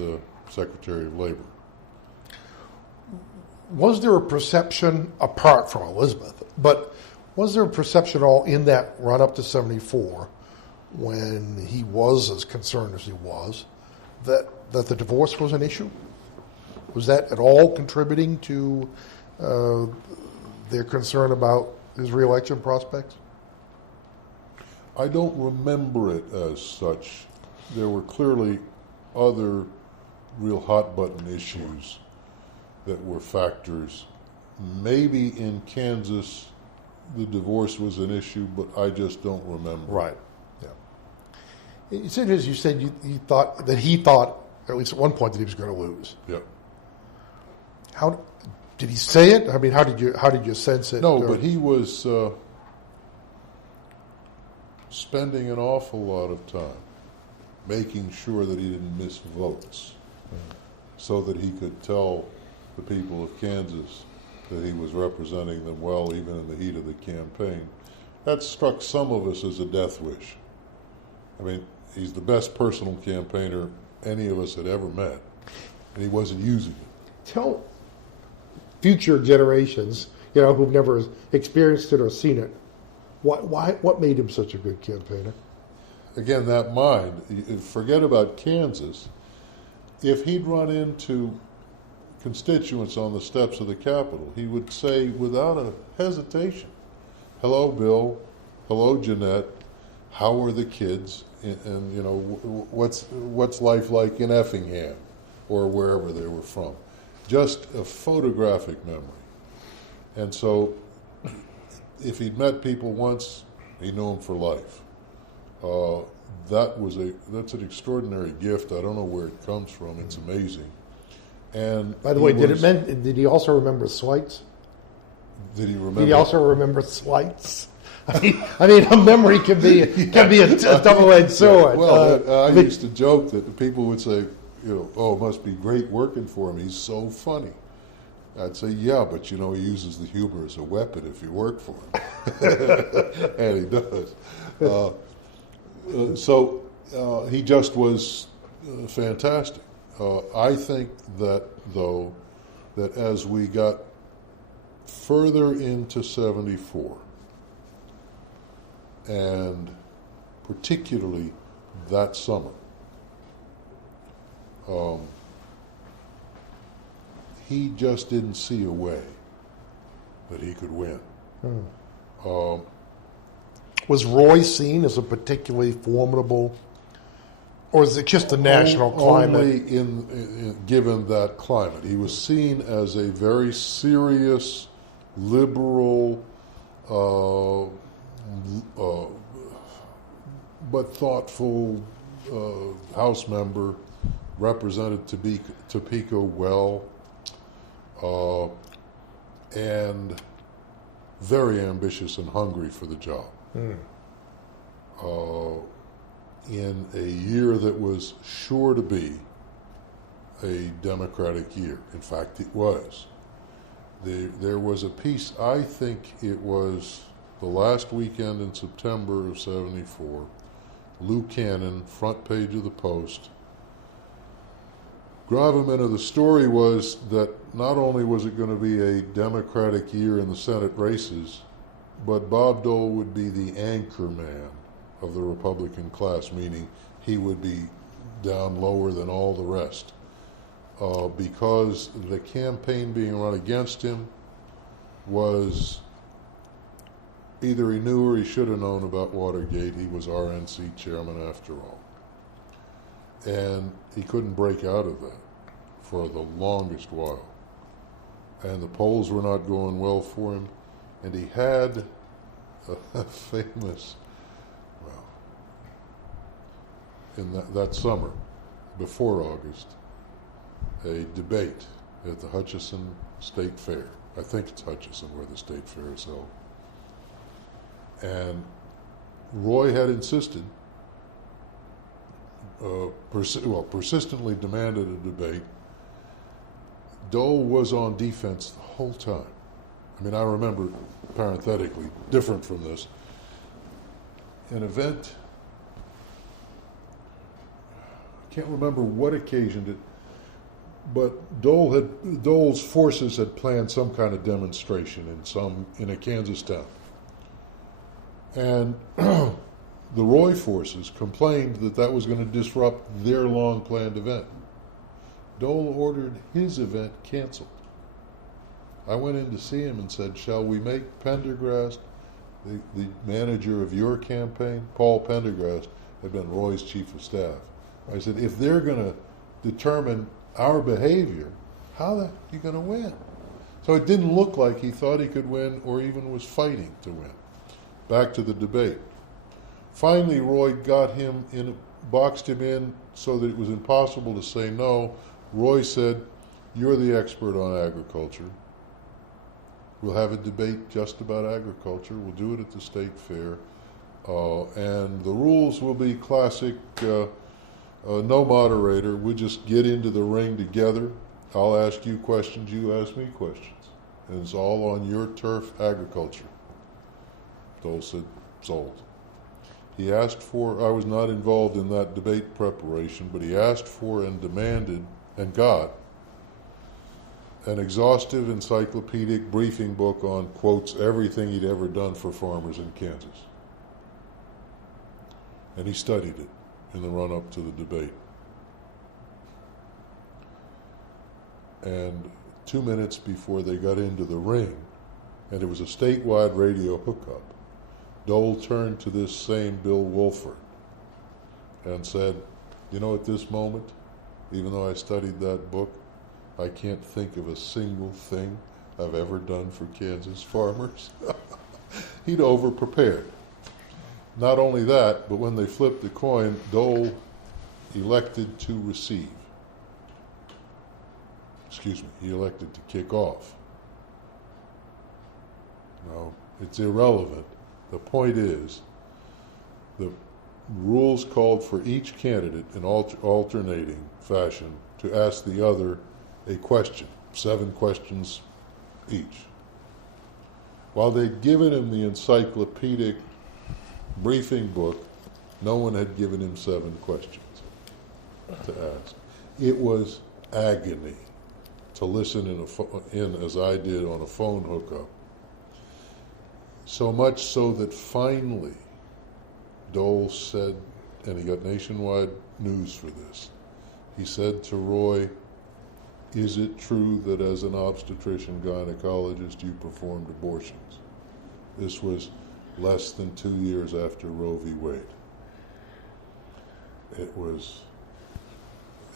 Secretary of Labor. Was there a perception, apart from Elizabeth, but was there a perception all in that run up to 74, when he was as concerned as he was, that the divorce was an issue? Was that at all contributing to their concern about his reelection prospects? I don't remember it as such. There were clearly other real hot-button issues that were factors. Maybe in Kansas the divorce was an issue, but I just don't remember. Right. Yeah. It's interesting. You said he thought, at least at one point, that he was going to lose. Yeah. How did he say it? I mean, how did you sense it? No, but he was spending an awful lot of time making sure that he didn't miss votes, so that he could tell the people of Kansas that he was representing them well, even in the heat of the campaign. That struck some of us as a death wish. I mean, he's the best personal campaigner any of us had ever met, and he wasn't using it. Tell future generations, who've never experienced it or seen it, what made him such a good campaigner? Again, that mind. Forget about Kansas. If he'd run into constituents on the steps of the Capitol, he would say without a hesitation, "Hello, Bill. Hello, Jeanette. How are the kids? And what's life like in Effingham, or wherever they were from?" Just a photographic memory. And so, if he'd met people once, he knew them for life. That's an extraordinary gift. I don't know where it comes from. It's amazing. And by the way, did he also remember slights? Did he remember? Did he also remember slights? I mean, a memory can be a double-edged sword. Yeah. Well, I used to joke that people would say, "Oh, it must be great working for him. He's so funny." I'd say, "Yeah, but he uses the humor as a weapon if you work for him," and he does. So he just was fantastic. I think that, though, that as we got further into 74, and particularly that summer, he just didn't see a way that he could win. Was Roy seen as a particularly formidable, or is it just the national climate? Only given that climate. He was seen as a very serious, liberal, but thoughtful House member, represented Topeka well, and very ambitious and hungry for the job. In a year that was sure to be a Democratic year. In fact, it was. There was a piece, I think it was the last weekend in September of 74, Lou Cannon, front page of the Post. Gravamen of the story was that not only was it going to be a Democratic year in the Senate races, but Bob Dole would be the anchor man of the Republican class, meaning he would be down lower than all the rest, because the campaign being run against him was either he knew or he should have known about Watergate. He was RNC chairman after all. And he couldn't break out of that for the longest while. And the polls were not going well for him. And he had a famous, in that summer, before August, a debate at the Hutchinson State Fair. I think it's Hutchinson where the state fair is held. And Roy had insisted, persistently demanded a debate. Dole was on defense the whole time. I mean, I remember, parenthetically, different from this, an event, I can't remember what occasioned it, but Dole's forces had planned some kind of demonstration in a Kansas town. And the Roy forces complained that was going to disrupt their long-planned event. Dole ordered his event canceled. I went in to see him and said, shall we make Pendergrast the manager of your campaign? Paul Pendergrast had been Roy's chief of staff. I said, if they're going to determine our behavior, how are you going to win? So it didn't look like he thought he could win or even was fighting to win. Back to the debate. Finally, Roy boxed him in so that it was impossible to say no. Roy said, you're the expert on agriculture. We'll have a debate just about agriculture. We'll do it at the state fair. And the rules will be classic, no moderator. We'll just get into the ring together. I'll ask you questions, you ask me questions. And it's all on your turf, agriculture. Dole said, sold. He asked for, I was not involved in that debate preparation, but he asked for and demanded and got an exhaustive encyclopedic briefing book on, quotes, everything he'd ever done for farmers in Kansas. And he studied it in the run-up to the debate. And 2 minutes before they got into the ring, and it was a statewide radio hookup, Dole turned to this same Bill Wolford and said, you know, at this moment, even though I studied that book, I can't think of a single thing I've ever done for Kansas farmers. He'd over-prepared. Not only that, but when they flipped the coin, Dole elected to receive. He elected to kick off. Now, it's irrelevant. The point is, the rules called for each candidate in alternating fashion to ask the other a question, 7 questions each. While they'd given him the encyclopedic briefing book, no one had given him 7 questions to ask. It was agony to listen in as I did on a phone hookup. So much so that finally Dole said, and he got nationwide news for this, he said to Roy, is it true that as an obstetrician gynecologist you performed abortions? This was less than 2 years after Roe v. Wade.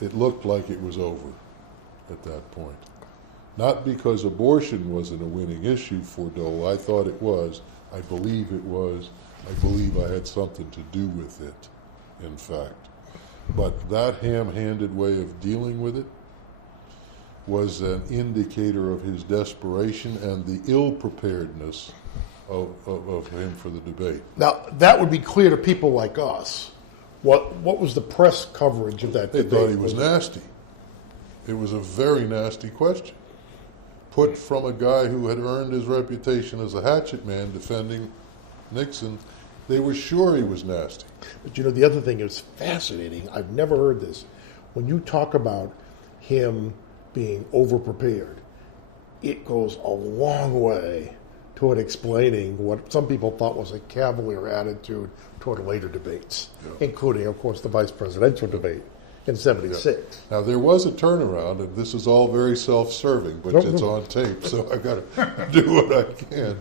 It looked like it was over at that point. Not because abortion wasn't a winning issue for Dole. I thought it was. I believe it was. I believe I had something to do with it, in fact. But that ham-handed way of dealing with it was an indicator of his desperation and the ill-preparedness of him for the debate. Now, that would be clear to people like us. What was the press coverage of that debate? They thought he was nasty. It was a very nasty question, put from a guy who had earned his reputation as a hatchet man defending Nixon. They were sure he was nasty. But you know, the other thing is fascinating. I've never heard this. When you talk about him being over-prepared, it goes a long way toward explaining what some people thought was a cavalier attitude toward later debates, including, of course, the vice presidential debate in 76. Yeah. Now, there was a turnaround, and this is all very self-serving, but it's on tape, so I got to do what I can.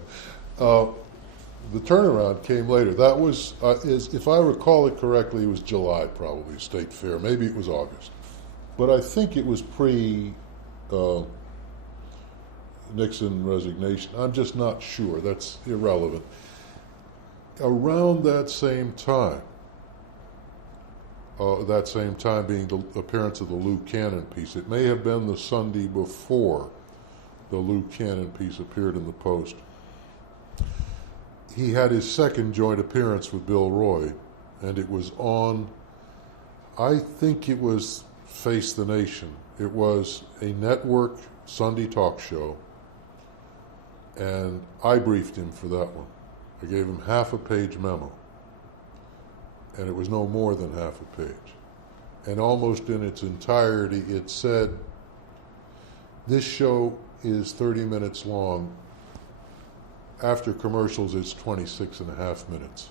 The turnaround came later. That was, if I recall it correctly, it was July, probably, State Fair. Maybe it was August. But I think it was pre-Nixon resignation. I'm just not sure. That's irrelevant. Around that same time being the appearance of the Lou Cannon piece, it may have been the Sunday before the Lou Cannon piece appeared in the Post. He had his second joint appearance with Bill Roy, and it was on, I think it was Face the Nation. It was a network Sunday talk show, and I briefed him for that one. I gave him half a page memo, and it was no more than half a page. And almost in its entirety, it said, this show is 30 minutes long. After commercials, it's 26 and a half minutes.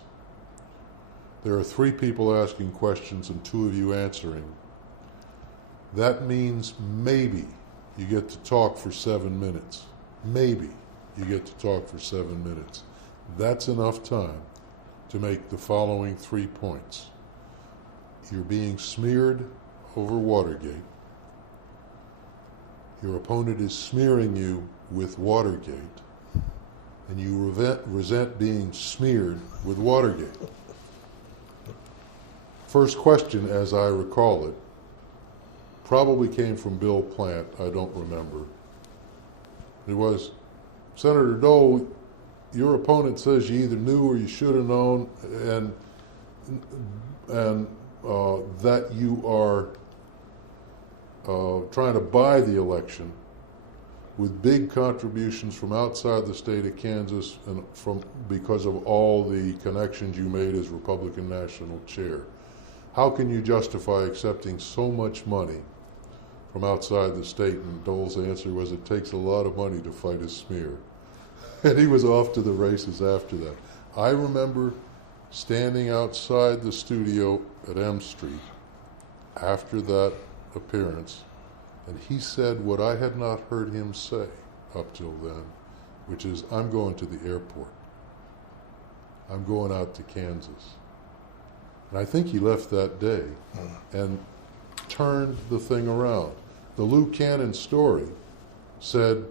There are 3 people asking questions and 2 of you answering. That means maybe you get to talk for 7 minutes. Maybe you get to talk for 7 minutes. That's enough time to make the following 3 points. You're being smeared over Watergate. Your opponent is smearing you with Watergate, and you resent being smeared with Watergate. First question, as I recall it, probably came from Bill Plant. I don't remember. It was, Senator Dole, your opponent says you either knew or you should have known, and that you are trying to buy the election with big contributions from outside the state of Kansas and because of all the connections you made as Republican National Chair. How can you justify accepting so much money from outside the state? And Dole's answer was, it takes a lot of money to fight a smear. And he was off to the races after that. I remember standing outside the studio at M Street after that appearance, and he said what I had not heard him say up till then, which is, I'm going to the airport. I'm going out to Kansas. And I think he left that day and turned the thing around. The Lou Cannon story said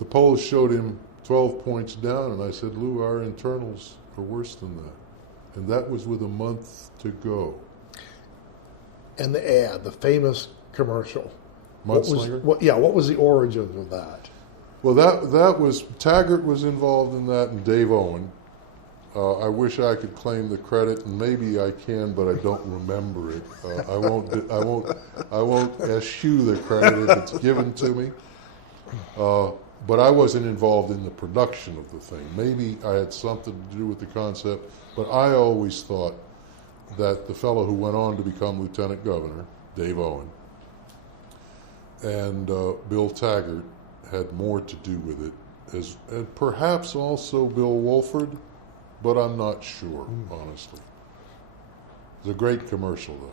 the polls showed him 12 points down, and I said, Lou, our internals are worse than that. And that was with a month to go. And the ad, the famous commercial. Mudslinger? What was the origin of that? Well, that was, Taggart was involved in that, and Dave Owen. I wish I could claim the credit, and maybe I can, but I don't remember it. I won't eschew the credit if it's given to me. But I wasn't involved in the production of the thing. Maybe I had something to do with the concept, but I always thought that the fellow who went on to become lieutenant governor, Dave Owen, and Bill Taggart had more to do with it, and perhaps also Bill Wolford, but I'm not sure, honestly. It's a great commercial, though.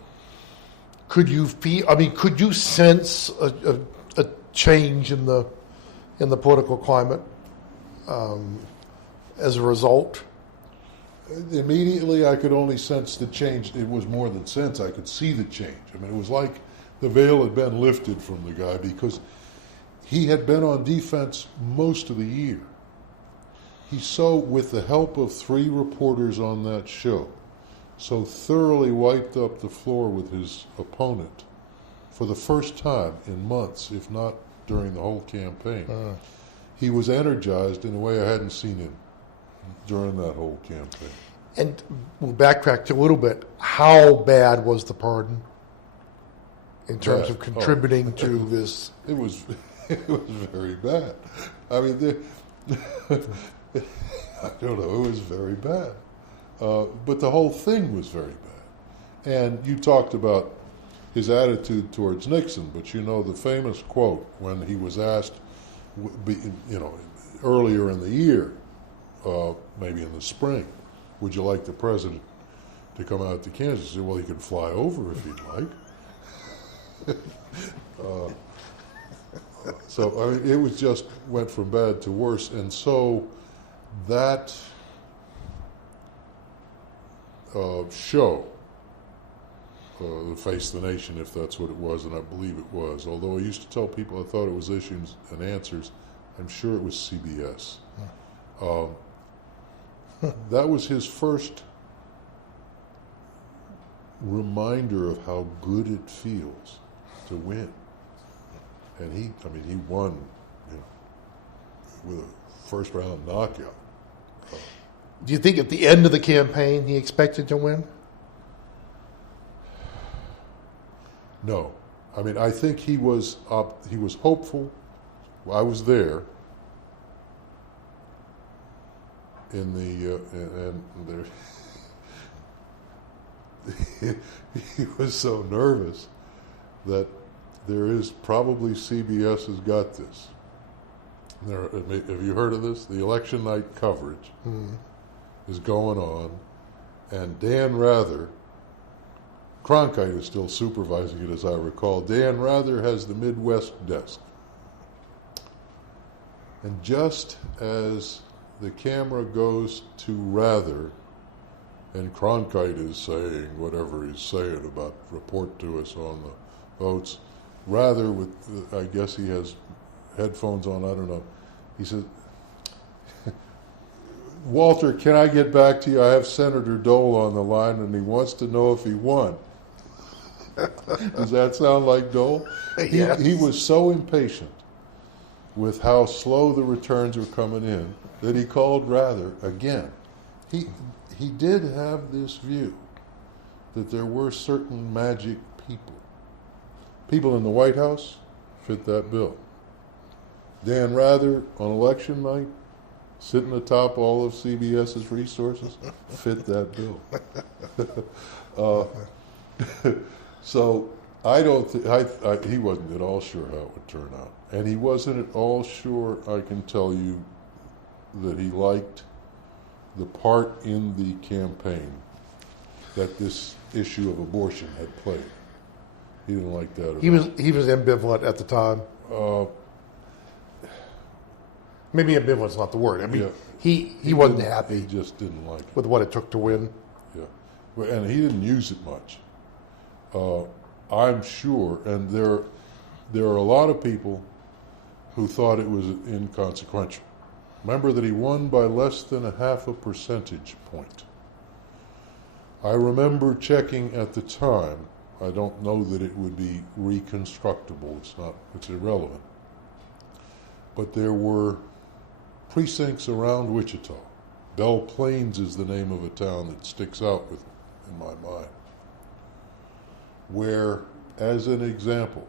Could you sense a change in the political climate as a result? Immediately, I could only sense the change. It was more than sense. I could see the change. I mean, it was like the veil had been lifted from the guy, because he had been on defense most of the year. He with the help of 3 reporters on that show, so thoroughly wiped up the floor with his opponent for the first time in months, if not during the whole campaign. He was energized in a way I hadn't seen him during that whole campaign. And we'll backtrack a little bit. How bad was the pardon in terms of contributing to this? It was very bad. I mean, I don't know, it was very bad. But the whole thing was very bad. And you talked about his attitude towards Nixon, but you know the famous quote when he was asked, earlier in the year, maybe in the spring, would you like the president to come out to Kansas? He said, well, he could fly over if he'd like. So I mean, it was just went from bad to worse, and so that show, Face the Nation, if that's what it was, and I believe it was, although I used to tell people I thought it was Issues and Answers, I'm sure it was CBS. That was his first reminder of how good it feels to win. And he won, with a first-round knockout. Do you think at the end of the campaign he expected to win? No, I mean I think he was hopeful. I was there in the and there he was so nervous that there is probably CBS has got this. Have you heard of this? The election night coverage is going on, and Dan Rather, Cronkite is still supervising it as I recall. Dan Rather has the Midwest desk. And just as the camera goes to Rather, and Cronkite is saying whatever he's saying about report to us on the votes, Rather, with I guess he has headphones on, I don't know, he says, Walter, can I get back to you? I have Senator Dole on the line, and he wants to know if he won. Does that sound like Dole? Yes. He was so impatient with how slow the returns were coming in that he called Rather again. He did have this view that there were certain magic people. People in the White House fit that bill. Dan Rather on election night, sitting atop all of CBS's resources, fit that bill. So I don't think he wasn't at all sure how it would turn out, and he wasn't at all sure. I can tell you that he liked the part in the campaign that this issue of abortion had played. He didn't like that at all. He was ambivalent at the time. Maybe ambivalent's not the word. I mean, yeah. he wasn't happy. He just didn't like it. With what it took to win. Yeah, and he didn't use it much. I'm sure, and there are a lot of people who thought it was inconsequential. Remember that he won by less than a half a percentage point. I remember checking at the time. I don't know that it would be reconstructible. It's irrelevant. But there were precincts around Wichita. Belle Plains is the name of a town that sticks out in my mind, where, as an example,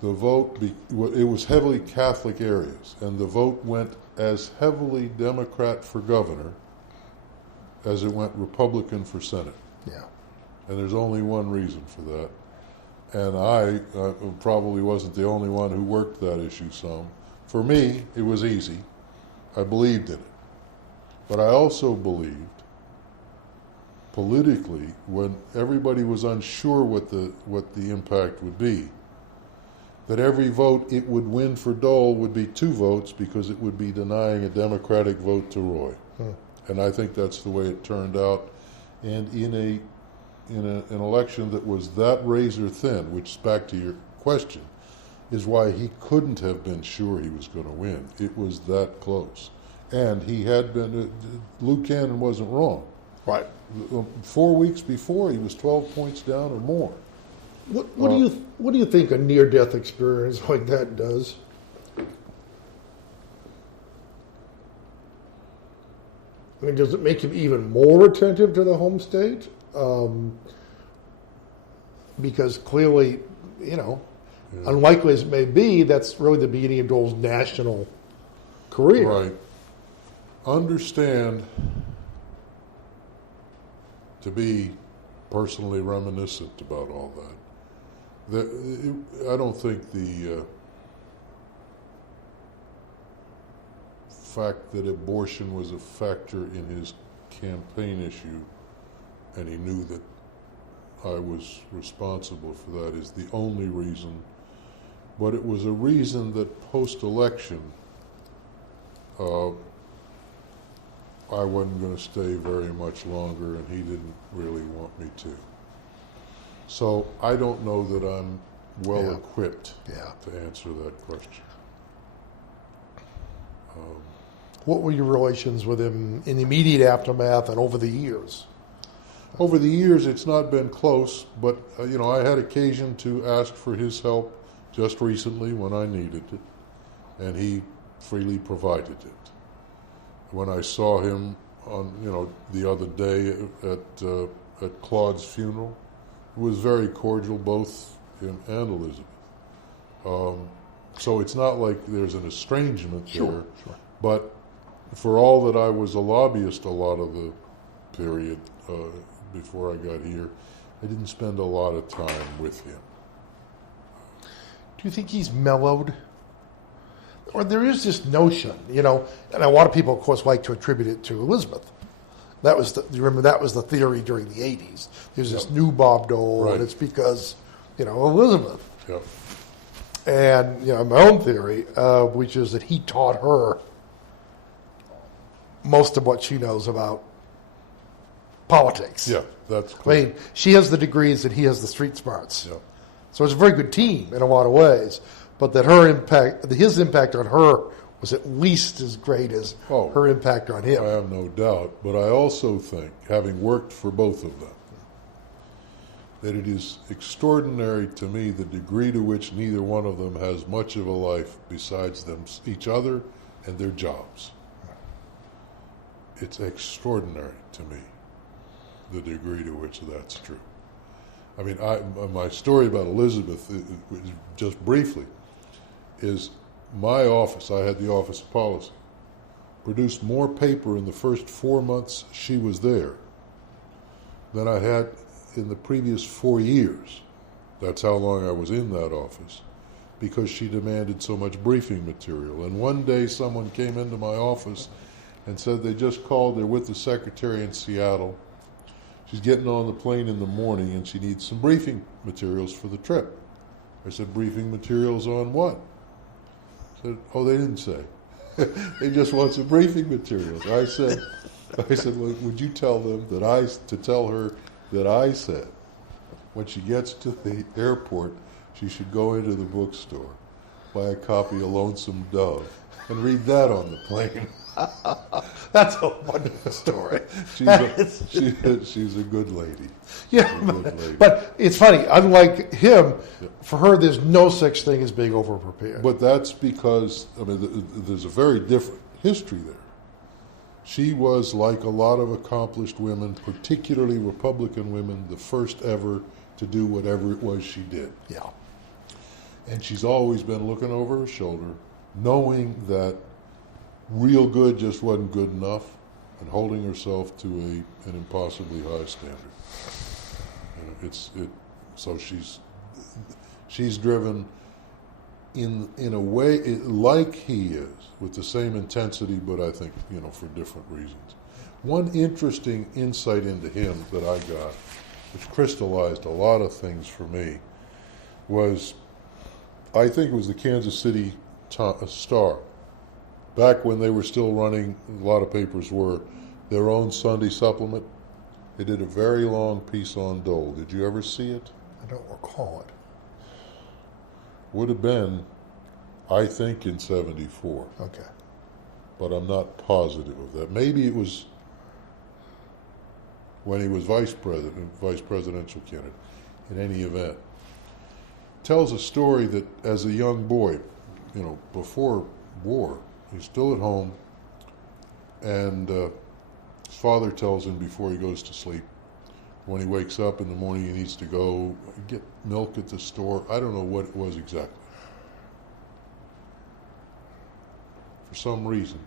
the vote, it was heavily Catholic areas, and the vote went as heavily Democrat for governor as it went Republican for Senate. Yeah. And there's only one reason for that. And I probably wasn't the only one who worked that issue some. For me, it was easy. I believed in it. But I also believed, politically, when everybody was unsure what the impact would be, that every vote it would win for Dole would be 2 votes because it would be denying a Democratic vote to Roy. And I think that's the way it turned out. And in an election that was that razor thin, which is back to your question, is why he couldn't have been sure he was going to win. It was that close. And he had been, Luke Cannon wasn't wrong. Right. 4 weeks before, he was 12 points down or more. What do you think a near-death experience like that does? I mean, does it make him even more attentive to the home state? Because clearly, unlikely as it may be, that's really the beginning of Dole's national career. Right. Understand, to be personally reminiscent about all that, I don't think the fact that abortion was a factor in his campaign issue, and he knew that I was responsible for that, is the only reason. But it was a reason that post-election, I wasn't going to stay very much longer, and he didn't really want me to. So I don't know that I'm well equipped to answer that question. What were your relations with him in the immediate aftermath and over the years? Over the years, it's not been close, but I had occasion to ask for his help just recently when I needed it. and he freely provided it. When I saw him on, the other day at Claude's funeral, it was very cordial, both him and Elizabeth. So it's not like there's an estrangement there, but for all that I was a lobbyist a lot of the period before I got here, I didn't spend a lot of time with him. Do you think he's mellowed? Or there is this notion, and a lot of people, of course, like to attribute it to Elizabeth. That was that was the theory during the 80s. There's this new Bob Dole, right. And it's because, Elizabeth. Yep. And, my own theory, which is that he taught her most of what she knows about politics. Yeah, that's clear. I mean, she has the degrees and he has the street smarts. Yeah. So it's a very good team in a lot of ways, but that his impact on her was at least as great as her impact on him. I have no doubt, but I also think, having worked for both of them, that it is extraordinary to me the degree to which neither one of them has much of a life besides each other and their jobs. It's extraordinary to me, the degree to which that's true. I mean, my story about Elizabeth, just briefly, is my office, I had the Office of Policy, produced more paper in the first 4 months she was there than I had in the previous 4 years. That's how long I was in that office, because she demanded so much briefing material. And one day someone came into my office and said they just called, they're with the secretary in Seattle. She's getting on the plane in the morning and she needs some briefing materials for the trip. I said, briefing materials on what? I said, they didn't say. They just want some briefing materials. I said, well, would you tell them to tell her that I said when she gets to the airport, she should go into the bookstore, buy a copy of Lonesome Dove, and read that on the plane. That's a wonderful story. She's a good lady. Yeah, but it's funny. Unlike him, for her, there's no such thing as being overprepared. But that's because, there's a very different history there. She was, like a lot of accomplished women, particularly Republican women, the first ever to do whatever it was she did. Yeah. And she's always been looking over her shoulder, knowing that real good just wasn't good enough, and holding herself to an impossibly high standard. So she's driven in a way like he is, with the same intensity, but I think for different reasons. One interesting insight into him that I got, which crystallized a lot of things for me, was I think it was the Kansas City Star. Back when they were still running, a lot of papers were, their own Sunday supplement. They did a very long piece on Dole. Did you ever see it? I don't recall it. Would have been, I think, in 74. Okay. But I'm not positive of that. Maybe it was when he was vice presidential candidate. In any event, tells a story that as a young boy, before war, he's still at home, and his father tells him before he goes to sleep, when he wakes up in the morning, he needs to go get milk at the store. I don't know what it was exactly. For some reason,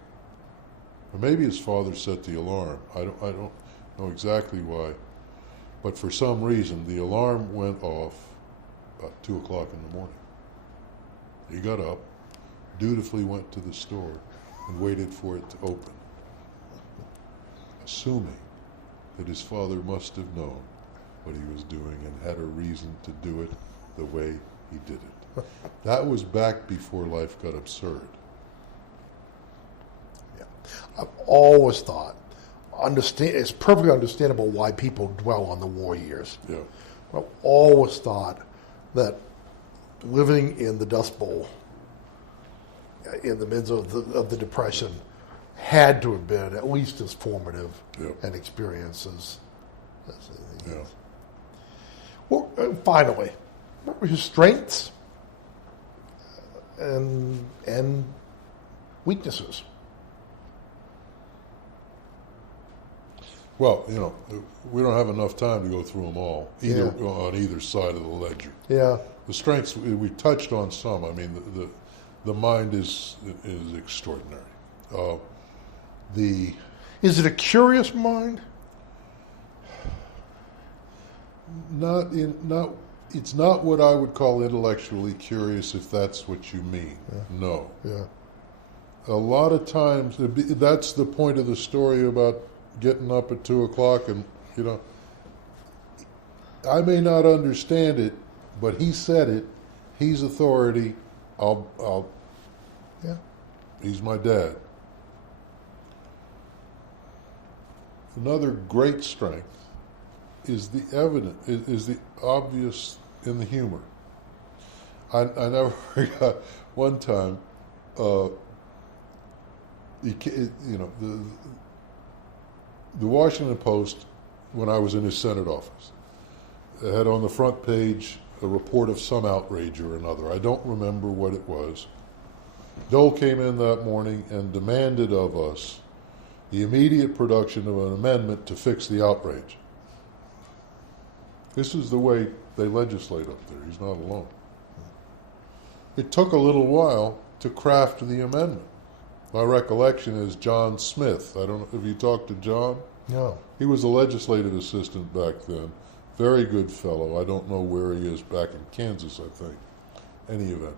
or maybe his father set the alarm. I don't know exactly why, but for some reason, the alarm went off about 2 o'clock in the morning. He got up, dutifully went to the store, and waited for it to open, assuming that his father must have known what he was doing and had a reason to do it the way he did it. That was back before life got absurd. Yeah. I've always thought, it's perfectly understandable why people dwell on the war years. Yeah. I've always thought that living in the Dust Bowl in the midst of the Depression had to have been at least as formative an experience as anything else. Well, finally, what were his strengths? and weaknesses. Well, we don't have enough time to go through them all, on either side of the ledger. Yeah. The strengths, we touched on some. I mean, the mind is extraordinary. Is it a curious mind? It's not what I would call intellectually curious, if that's what you mean. Yeah. No. Yeah. A lot of times, that's the point of the story about getting up at 2 o'clock, and I may not understand it, but he said it. He's authority. Yeah. He's my dad. Another great strength is the evident, is the obvious in the humor. I never forgot one time, the Washington Post, when I was in his Senate office, had on the front page a report of some outrage or another. I don't remember what it was. Dole came in that morning and demanded of us the immediate production of an amendment to fix the outrage. This is the way they legislate up there. He's not alone. It took a little while to craft the amendment. My recollection is John Smith. I don't know if you talked to John. No. He was a legislative assistant back then. Very good fellow. I don't know where he is, back in Kansas, I think. Any event.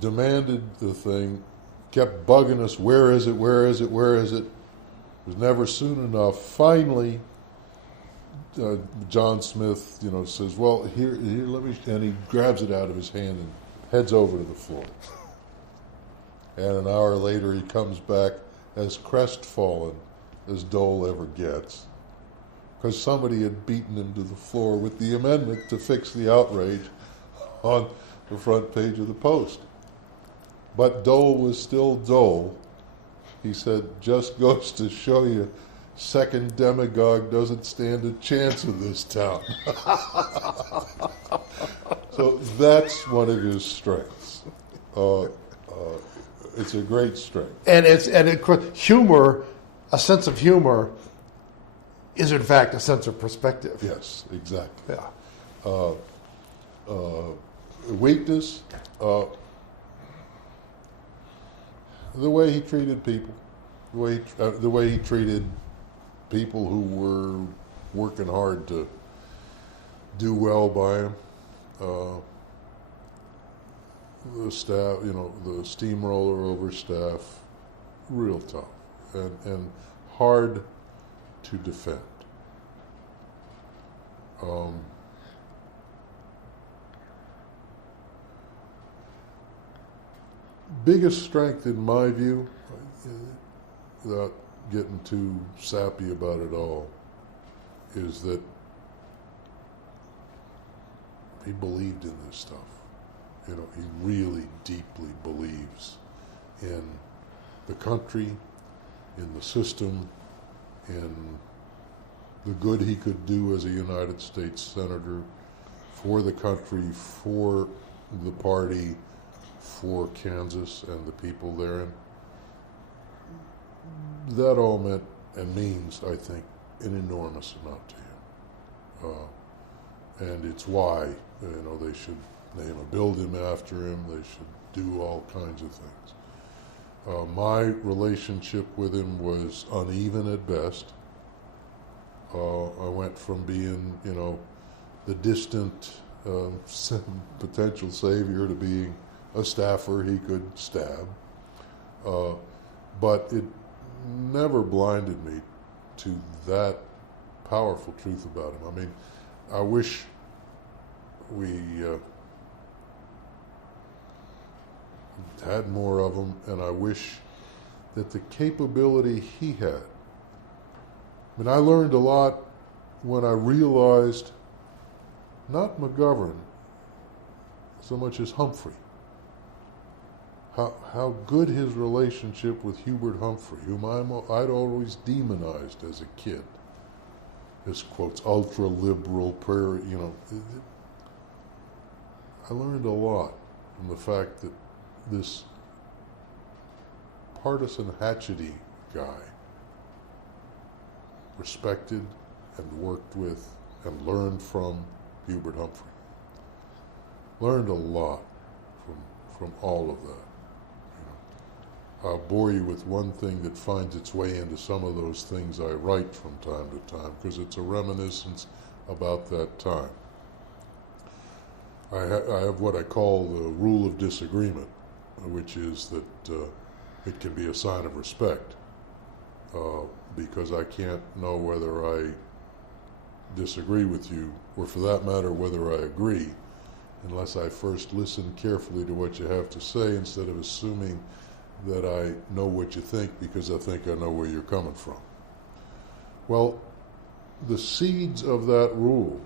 Demanded the thing, kept bugging us, where is it, where is it, where is it? It was never soon enough. Finally, John Smith, says, well, here, let me, and he grabs it out of his hand and heads over to the floor. And an hour later, he comes back as crestfallen as Dole ever gets, because somebody had beaten him to the floor with the amendment to fix the outrage on the front page of the Post. But Dole was still Dole. He said, just goes to show you, second demagogue doesn't stand a chance in this town. So that's one of his strengths. It's a great strength. And humor, a sense of humor, is in fact a sense of perspective. Yes, exactly. Yeah. Weakness, the way he treated people, the way he treated people who were working hard to do well by him. The staff, the steamroller over staff, real tough and hard to defend. Biggest strength, in my view, without getting too sappy about it all, is that he believed in this stuff. He really deeply believes in the country, in the system, in the good he could do as a United States Senator for the country, for the party, for Kansas and the people therein. That all meant and means, I think, an enormous amount to him. And it's why, they should name a building after him, they should do all kinds of things. My relationship with him was uneven at best. I went from being, the distant potential savior to being a staffer he could stab. But it never blinded me to that powerful truth about him. I mean, I wish we had more of them, and I wish that the capability he had. I mean, I learned a lot when I realized not McGovern so much as Humphrey. How good his relationship with Hubert Humphrey, whom I'd always demonized as a kid. This quotes ultra-liberal prayer, I learned a lot from the fact that this partisan hatchety guy respected and worked with and learned from Hubert Humphrey. Learned a lot from all of that. I'll bore you with one thing that finds its way into some of those things I write from time to time, because it's a reminiscence about that time. I have what I call the rule of disagreement, which is that it can be a sign of respect, because I can't know whether I disagree with you, or for that matter, whether I agree, unless I first listen carefully to what you have to say, instead of assuming that I know what you think because I think I know where you're coming from. Well, the seeds of that rule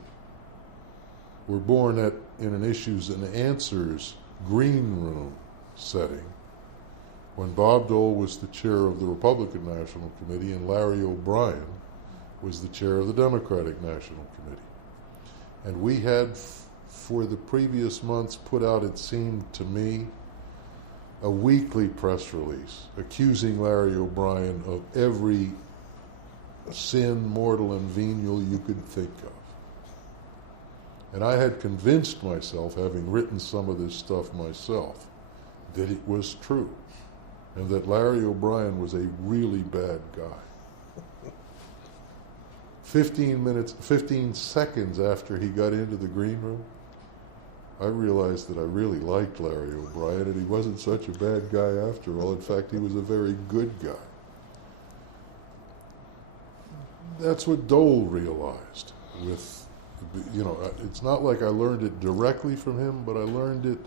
were born in an issues and answers green room setting when Bob Dole was the chair of the Republican National Committee and Larry O'Brien was the chair of the Democratic National Committee. And we had, for the previous months, put out, it seemed to me, a weekly press release accusing Larry O'Brien of every sin, mortal and venial, you could think of. And I had convinced myself, having written some of this stuff myself, that it was true, and that Larry O'Brien was a really bad guy. 15 seconds after he got into the green room, I realized that I really liked Larry O'Brien, and he wasn't such a bad guy after all. In fact, he was a very good guy. That's what Dole realized with, it's not like I learned it directly from him, but I learned it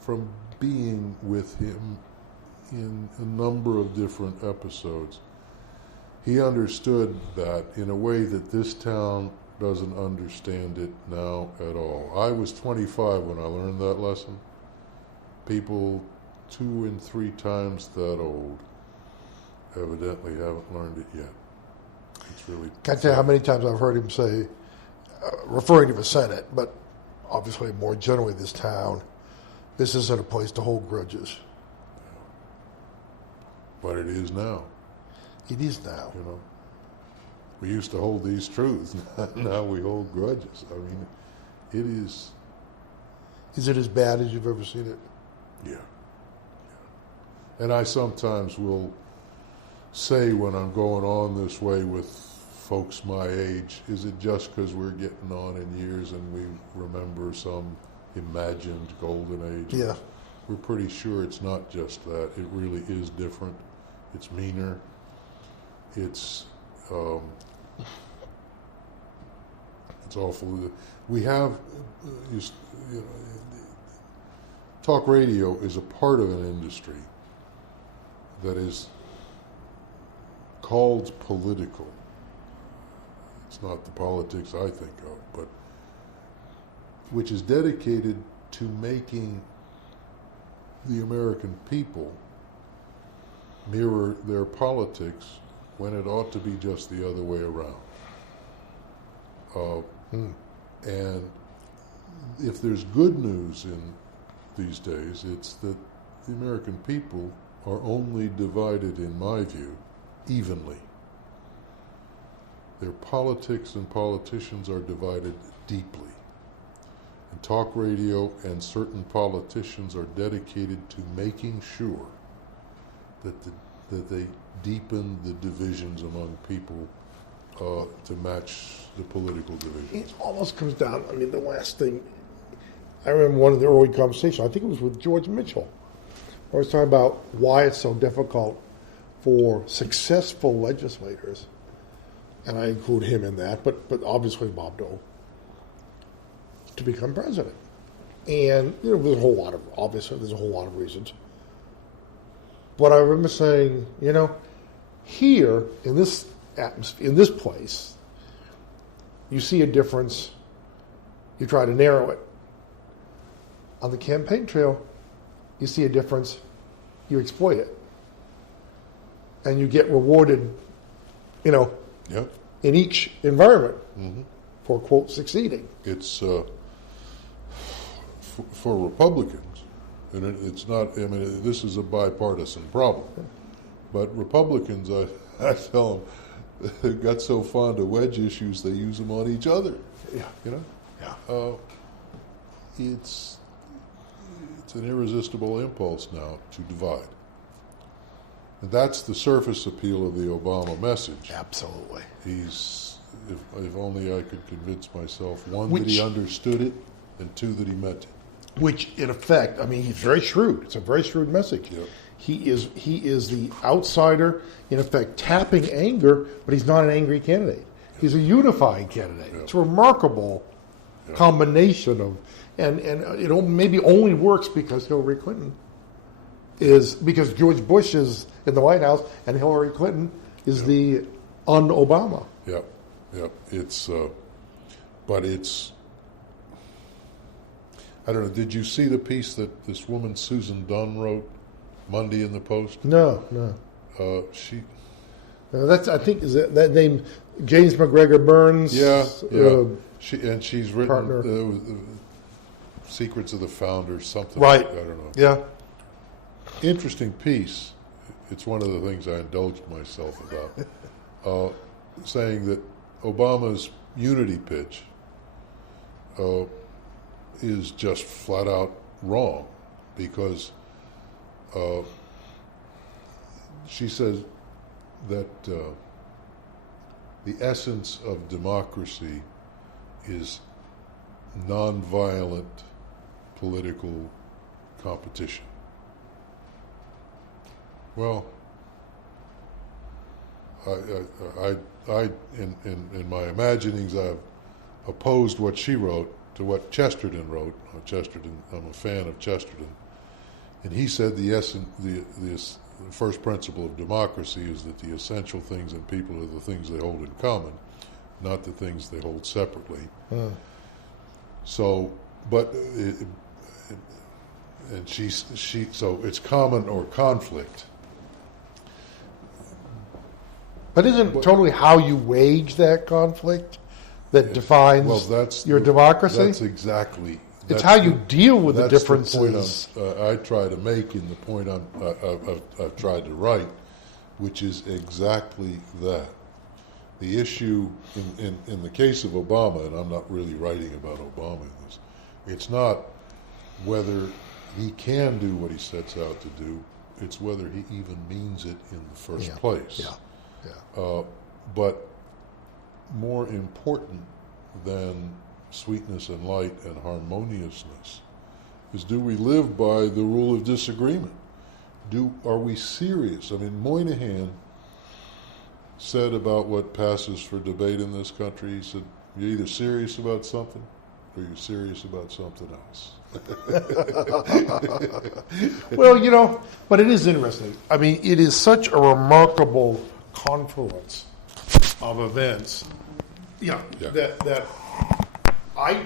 from being with him in a number of different episodes. He understood that in a way that this town doesn't understand it now at all. I was 25 when I learned that lesson. People 2 and 3 times that old evidently haven't learned it yet. It's really... Can't tell you how many times I've heard him say, referring to the Senate, but obviously more generally this town, this isn't a place to hold grudges. But it is now. It is now. We used to hold these truths. Now we hold grudges. I mean, it is... Is it as bad as you've ever seen it? Yeah. And I sometimes will say when I'm going on this way with folks my age, is it just because we're getting on in years and we remember some imagined golden age? Yeah. We're pretty sure it's not just that. It really is different. It's meaner. It's awful. We have, talk radio is a part of an industry that is called political. It's not the politics I think of, but which is dedicated to making the American people mirror their politics when it ought to be just the other way around. And if there's good news in these days, it's that the American people are only divided, in my view, evenly. Their politics and politicians are divided deeply. And talk radio and certain politicians are dedicated to making sure that they deepen the divisions among people to match the political divisions. It almost comes down, the last thing, I remember one of the early conversations, I think it was with George Mitchell, where I was talking about why it's so difficult for successful legislators, and I include him in that, but obviously Bob Dole, to become president. And there's a whole lot of reasons. But I remember saying, here in this atmosphere, in this place, you see a difference. You try to narrow it. On the campaign trail, you see a difference. You exploit it, and you get rewarded. Yep. In each environment for quote succeeding. It's for Republicans, and it's not, I mean, this is a bipartisan problem, but Republicans, I tell them, got so fond of wedge issues, they use them on each other. Yeah. You know? Yeah. It's an irresistible impulse now to divide. And that's the surface appeal of the Obama message. Absolutely. He's, if only I could convince myself, one, that he understood it, and two, that he meant it. Which, in effect, I mean, he's very shrewd. It's a very shrewd message. Yep. He is the outsider, in effect, tapping anger, but he's not an angry candidate. He's a unifying candidate. Yep. It's a remarkable combination of, and it maybe only works because Hillary Clinton because George Bush is in the White House and Hillary Clinton is the un-Obama. Yep. It's, but it's, I don't know, did you see the piece that this woman Susan Dunn wrote Monday in the Post? No. She... that's, I think, is that name James McGregor Burns? Yeah. She's written Secrets of the Founders, something right. like that, I don't know. Yeah. Interesting piece. It's one of the things I indulged myself about, saying that Obama's unity pitch is just flat out wrong, because she says that the essence of democracy is nonviolent political competition. Well, I in my imaginings, I've opposed what she wrote to what Chesterton wrote. I'm a fan of Chesterton, and he said the first principle of democracy is that the essential things in people are the things they hold in common, not the things they hold separately. So, but so it's common or conflict. But isn't totally how you wage that conflict that defines your democracy? That's exactly. It's how you deal with the differences. The point I try to make, and the point I've tried to write, which is exactly that. The issue in the case of Obama, and I'm not really writing about Obama in this, it's not whether he can do what he sets out to do, it's whether he even means it in the first place. But more important than sweetness and light and harmoniousness is, do we live by the rule of disagreement? Are we serious? I mean, Moynihan said about what passes for debate in this country, he said, you're either serious about something or you're serious about something else. Well, but it is interesting. I mean, it is such a remarkable confluence of events. That I